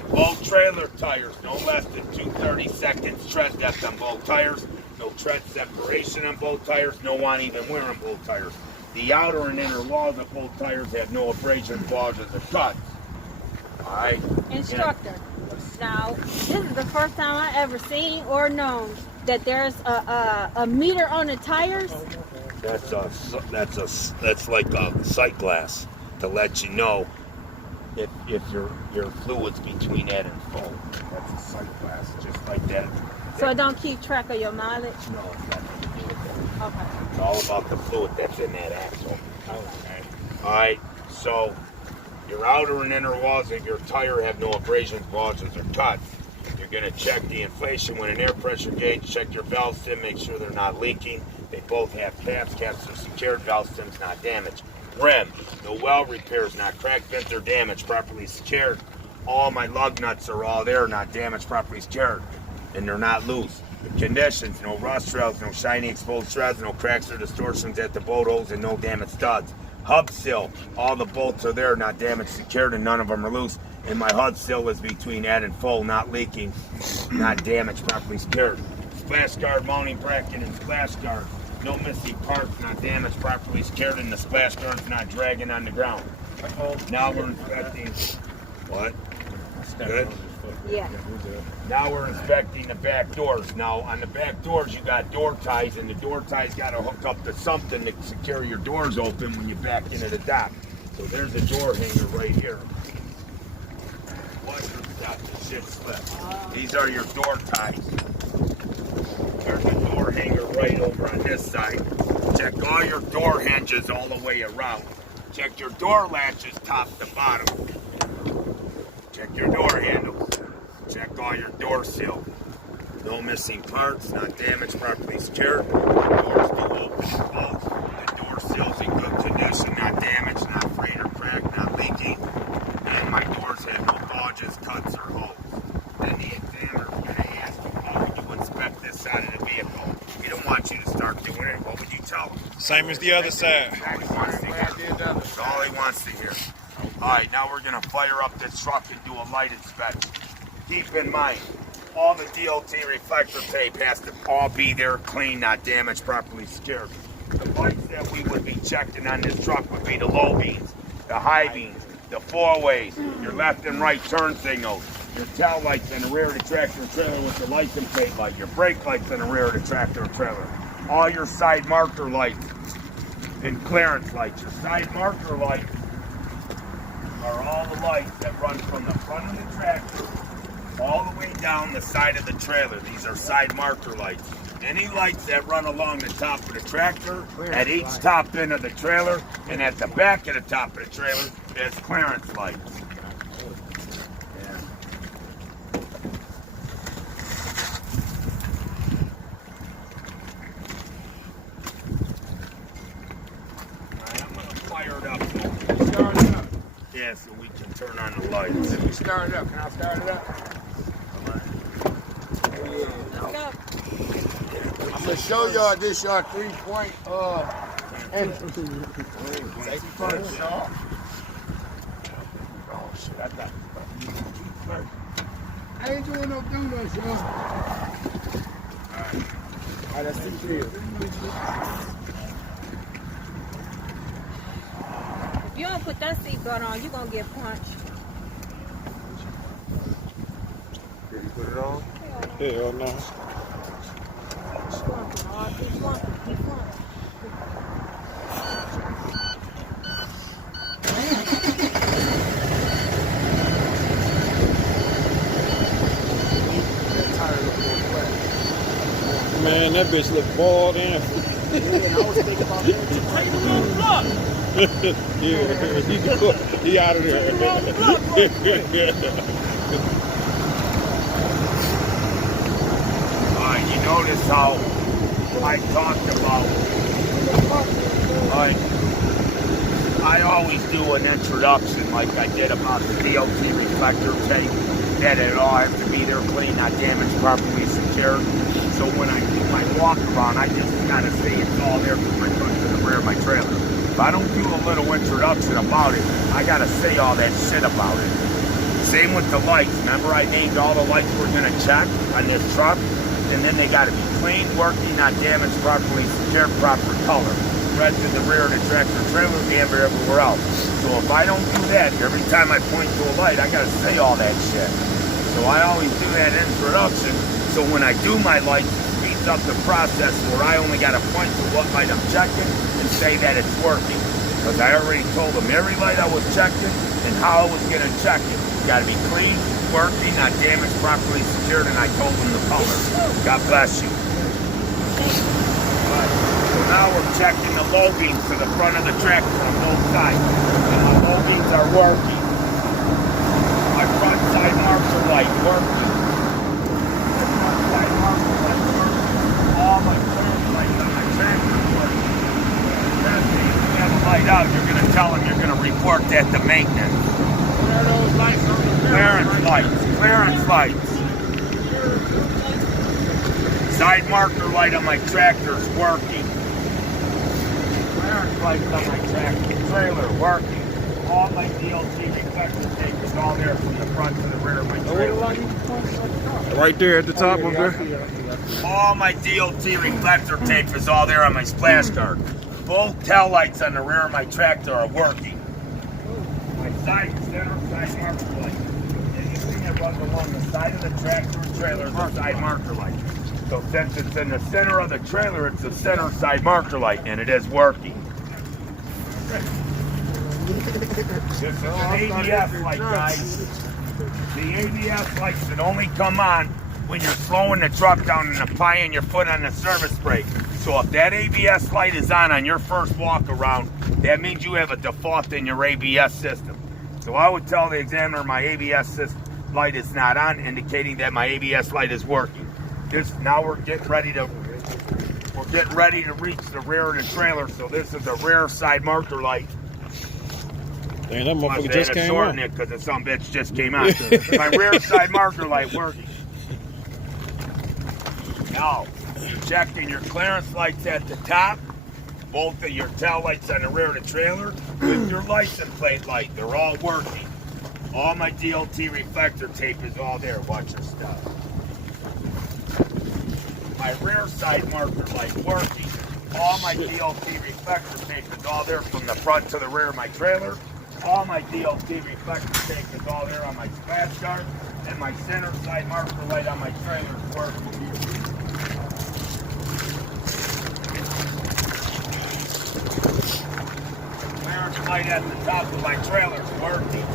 Both trailer tires, no less than 2 30-second tread depth on both tires. No tread separation on both tires. No uneven wear on both tires. The outer and inner walls of both tires have no abrasions, bulges, or cuts. Alright? Instructor. Now, this is the first time I ever seen or known that there's a meter on the tires. That's like a sight glass to let you know if your fluid's between that and full. That's a sight glass, just like that. So it don't keep track of your mileage? No, it's not gonna do with that. Okay. It's all about the fluid that's in that axle. Okay. Alright, so your outer and inner walls of your tire have no abrasions, bulges, or cuts. You're going to check the inflation with an air pressure gauge, check your valve stem, make sure they're not leaking. They both have caps. Caps are secured, valve stem's not damaged. Rim, no well repairs, not cracked, bent, or damaged, properly secured. All my lug nuts are all there, not damaged, properly secured, and they're not loose. The conditions, no rust trails, no shiny exposed shreds, no cracks or distortions at the bolt holes, and no damaged studs. Hub seal, all the bolts are there, not damaged, secured, and none of them are loose. And my HUD seal is between that and full, not leaking, not damaged, properly secured. Splash guard, mounting bracket, and splash guard. No missing parts, not damaged, properly secured, and the splash guard's not dragging on the ground. Now we're inspecting. What? Good? Yeah. Now we're inspecting the back doors. Now on the back doors you got door ties, and the door ties got to hook up to something to secure your doors open when you back into the dock. So there's a door hanger right here. Shit slip. These are your door ties. There's a door hanger right over on this side. Check all your door hinges all the way around. Check your door latches top to bottom. Check your door handles. Check all your door seals. No missing parts, not damaged, properly secured. The doors do open and close. The door seal's in good condition, not damaged, not frayed or cracked, not leaking. And my doors have no bulges, cuts, or holes. Then the examiner's going to ask you, how would you inspect this side of the vehicle? We don't want you to start doing it. What would you tell him? Same as the other side. That's all he wants to hear. All right, now we're going to fire up this truck and do a light inspection. Keep in mind, all the DOT reflector tape has to all be there, clean, not damaged, properly secured. The lights that we would be checking on this truck would be the low beams, the high beams, the four-ways, your left and right turn signals, your tail lights in the rear of the tractor and trailer with the license plate light, your brake lights in the rear of the tractor and trailer, all your side marker lights and clearance lights. Your side marker lights are all the lights that run from the front of the tractor all the way down the side of the trailer. These are side marker lights. Any lights that run along the top of the tractor, at each top end of the trailer, and at the back of the top of the trailer, is clearance lights. Alright, I'm going to fire it up. Start it up. Yeah, so we can turn on the lights. Let me start it up. Can I start it up? I'm gonna show y'all this your 3-point entry. Safety first. Oh shit, I got it. I ain't doing no donuts, y'all. Alright, let's see clear. If you don't put that seatbelt on, you're going to get punched. Did you put it on? Hell no. Keep flunking. Man, that bitch look boiled in. Yeah, I was thinking about that. Take a little block. Yeah, he out of there. You notice how I talked about, like, I always do an introduction like I did about the DOT reflector tape, that it all has to be there clean, not damaged, properly secured. So when I do my walk around, I just kind of say it's all there from my front to the rear of my trailer. If I don't do a little introduction about it, I got to say all that shit about it. Same with the lights. Remember I named all the lights we're going to check on this truck? And then they got to be clean, working, not damaged, properly secured, proper color. red to the rear of the tractor trailer, damper everywhere else. So if I don't do that, every time I point to a light, I gotta say all that shit. So I always do that introduction, so when I do my light, it speeds up the process where I only gotta point to what light I'm checking and say that it's working. Because I already told them every light I was checking and how I was gonna check it. Gotta be clean, working, not damaged, properly secured, and I told them the color. God bless you. Alright, so now we're checking the low beams to the front of the tractor on both sides. And the low beams are working. My front side marker light working. My front side marker light working. All my clearance lights on my tractor working. That's it. If you have a light out, you're going to tell them you're going to report that to maintenance. Where are those lights on the Clearance lights. Clearance lights. Side marker light on my tractor's working. Clearance lights on my tractor trailer working. All my DLT reflector tape is all there from the front to the rear of my trailer. Right there at the top of there. All my DLT reflector tape is all there on my splash guard. Both tail lights on the rear of my tractor are working. My center side marker light. Anything that runs along the side of the tractor and trailer is a side marker light. So since it's in the center of the trailer, it's the center side marker light, and it is working. This is an ABS light, guys. The ABS lights that only come on when you're slowing the truck down and applying your foot on the service brake. So if that ABS light is on your first walk around, that means you have a default in your ABS system. So I would tell the examiner my ABS light is not on, indicating that my ABS light is working. Now we're getting ready to reach the rear of the trailer. So this is a rear side marker light. Damn, that motherfucker just came on. it because some bitch just came out. My rear side marker light working. Now, you're checking your clearance lights at the top, both of your tail lights on the rear of the trailer, with your license plate light. They're all working. All my DLT reflector tape is all there. Watch your stuff. My rear side marker light working. All my DLT reflector tape is all there from the front to the rear of my trailer. All my DLT reflector tape is all there on my splash guard, and my center side marker light on my trailer is working. Clearance light at the top of my trailer is working.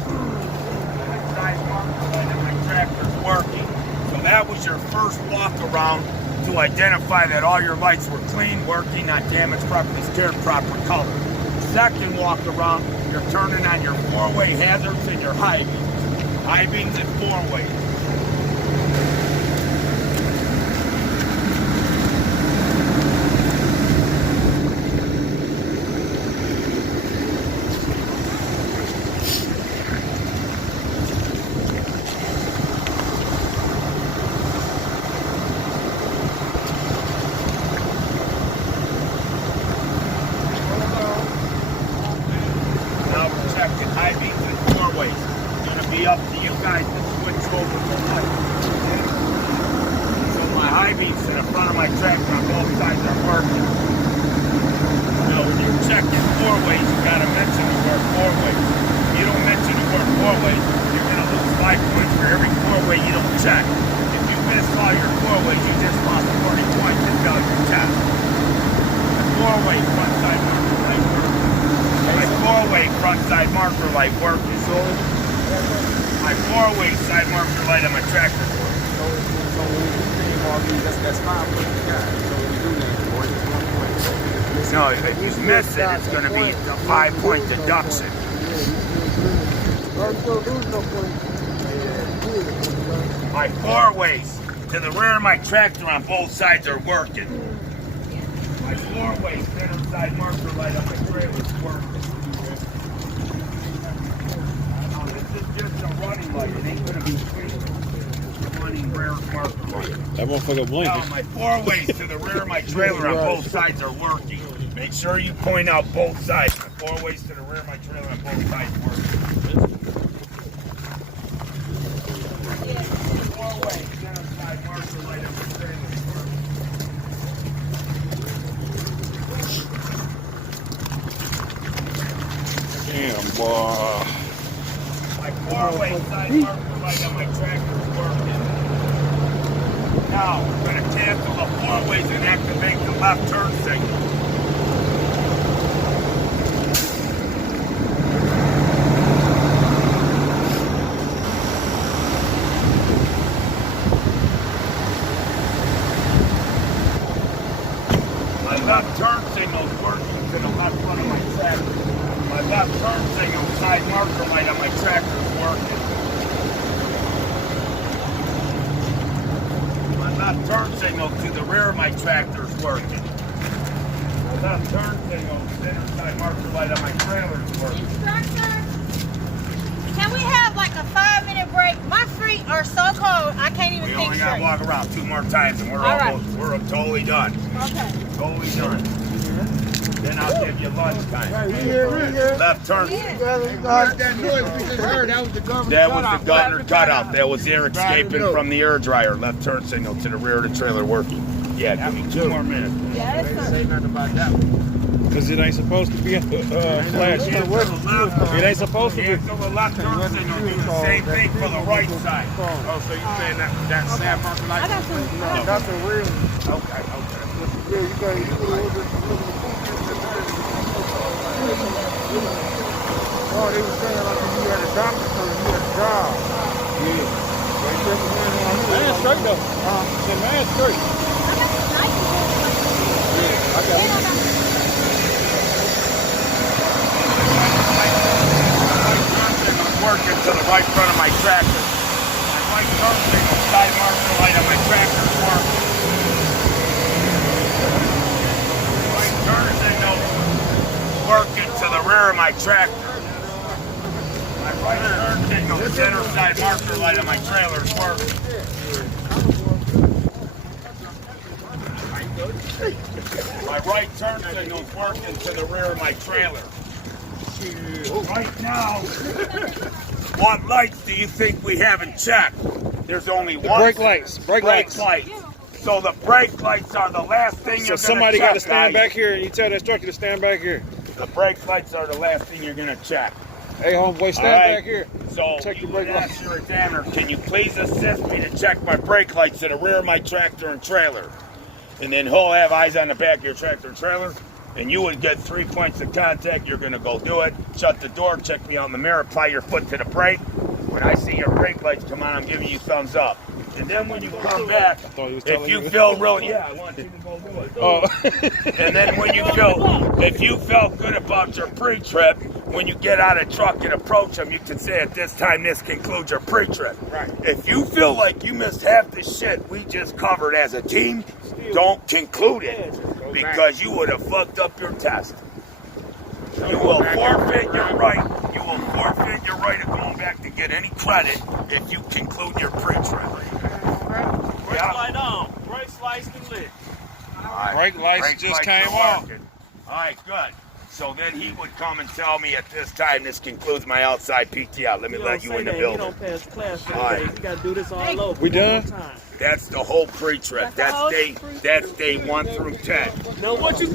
My side marker light on my tractor is working. So that was your first walk around to identify that all your lights were clean, working, not damaged, properly secured, proper color. Second walk around, you're turning on your four-way hazards and your high beams. High beams and four-ways. Up to you guys to switch over the light. So my high beams in the front of my tractor on both sides are working. Now when you're checking four ways, you gotta mention the word four ways. If you don't mention the word four ways, you're gonna lose 5 points for every four way you don't check. If you miss all your four ways, you just lost 40 points to tell your test. Four way front side marker light working. My four way front side marker light working. My four-way side marker light on my tractor works. So when you do things all these, that's 5 points you got. So when you do that, or it's 1 point. No, if you miss it, it's going to be a 5-point deduction. My four ways to the rear of my tractor on both sides are working. My four-way center side marker light on my trailer is working. Just a running light, it ain't gonna be clean. Running rear marker light. That motherfucker Now, blinking. my four ways to the rear of my trailer on both sides are working. Make sure you point out both sides. My four ways to the rear of my trailer on both sides working. Four way center side marker light on my trailer is working. four-way side marker light on my tractor's working. Now, we're going to cancel the four-ways and activate the left turn signal. My left turn signal's working to the left front of my tractor. My left turn signal side marker light on my tractor is working. My left turn signal to the rear of my tractor is working. My left turn signal center side marker light on my trailer is working. Instructor, can we have like a 5-minute break? My feet are so cold, I can't even We think only got to straight. walk around 2 more times and we're All right. almost, we're totally done. Okay. Totally done. Then I'll give you lunchtime. Right here. Left turn. That noise we just heard, that was the governor That was the governor cutout. That was air escaping from the air dryer. Left turn signal to the rear of the trailer working. Yeah, give me 2 more minutes. Yeah, They that's didn't say nothing about that one. Because it ain't supposed to be a flash. It ain't supposed to be. Cancel the left turn signal. Do the same thing for the right side. Oh, so you saying that side marker light? I got some. That's the real. Okay. Yeah, you got Oh, they were saying like if you had a doctor, so you had a job. Yeah. Man, straight though. Said man, straight. I got it. Working to the right front of my tractor. My right turn signal side marker light on my tractor is working. Right turn signal working to the rear of my tractor. My right turn signal center side marker light on my trailer is working. My right turn signal is working to the rear of my trailer. Right now, what lights do you think we haven't checked? There's only one. Brake lights. Brake lights. So the brake lights are the last thing So you're somebody going got to to check. stand guys. back here, and you tell the instructor to stand back here. The brake lights are the last thing you're going to check. Hey, homeboy, stand All right. back here. So Check you your brake would lights. ask your examiner, can you please assist me to check my brake lights to the rear of my tractor and trailer? And then he'll have eyes on the back of your tractor and trailer. And you would get 3 points of contact. You're going to go do it. Shut the door, check me out in the mirror, apply your foot to the brake. When I see your brake lights come on, I'm giving you thumbs up. And then when you come back, thought he was if telling you you. feel really, yeah, I want you to go do it. Oh. And then when you feel, if you felt good about your pre-trip, when you get out of the truck and approach them, you can say at this time, this concludes your pre-trip. Right. If you feel like you missed half the shit we just covered as a team, don't conclude it because you would have fucked up your test. You will forfeit your right. You will forfeit your right of going back to get any credit if you conclude your pre-trip. Yeah. Light on. Brakes lights been lit. Brake lights Brake just lights came are on. working. All right, good. So then he would come and tell me at this time, this concludes my outside PTI. Let me let you in the You building. don't pass class for All right. days. You gotta do this all over. We one done? more time. That's the whole pre-trip. That's the whole That's day 1 through 10. Now what you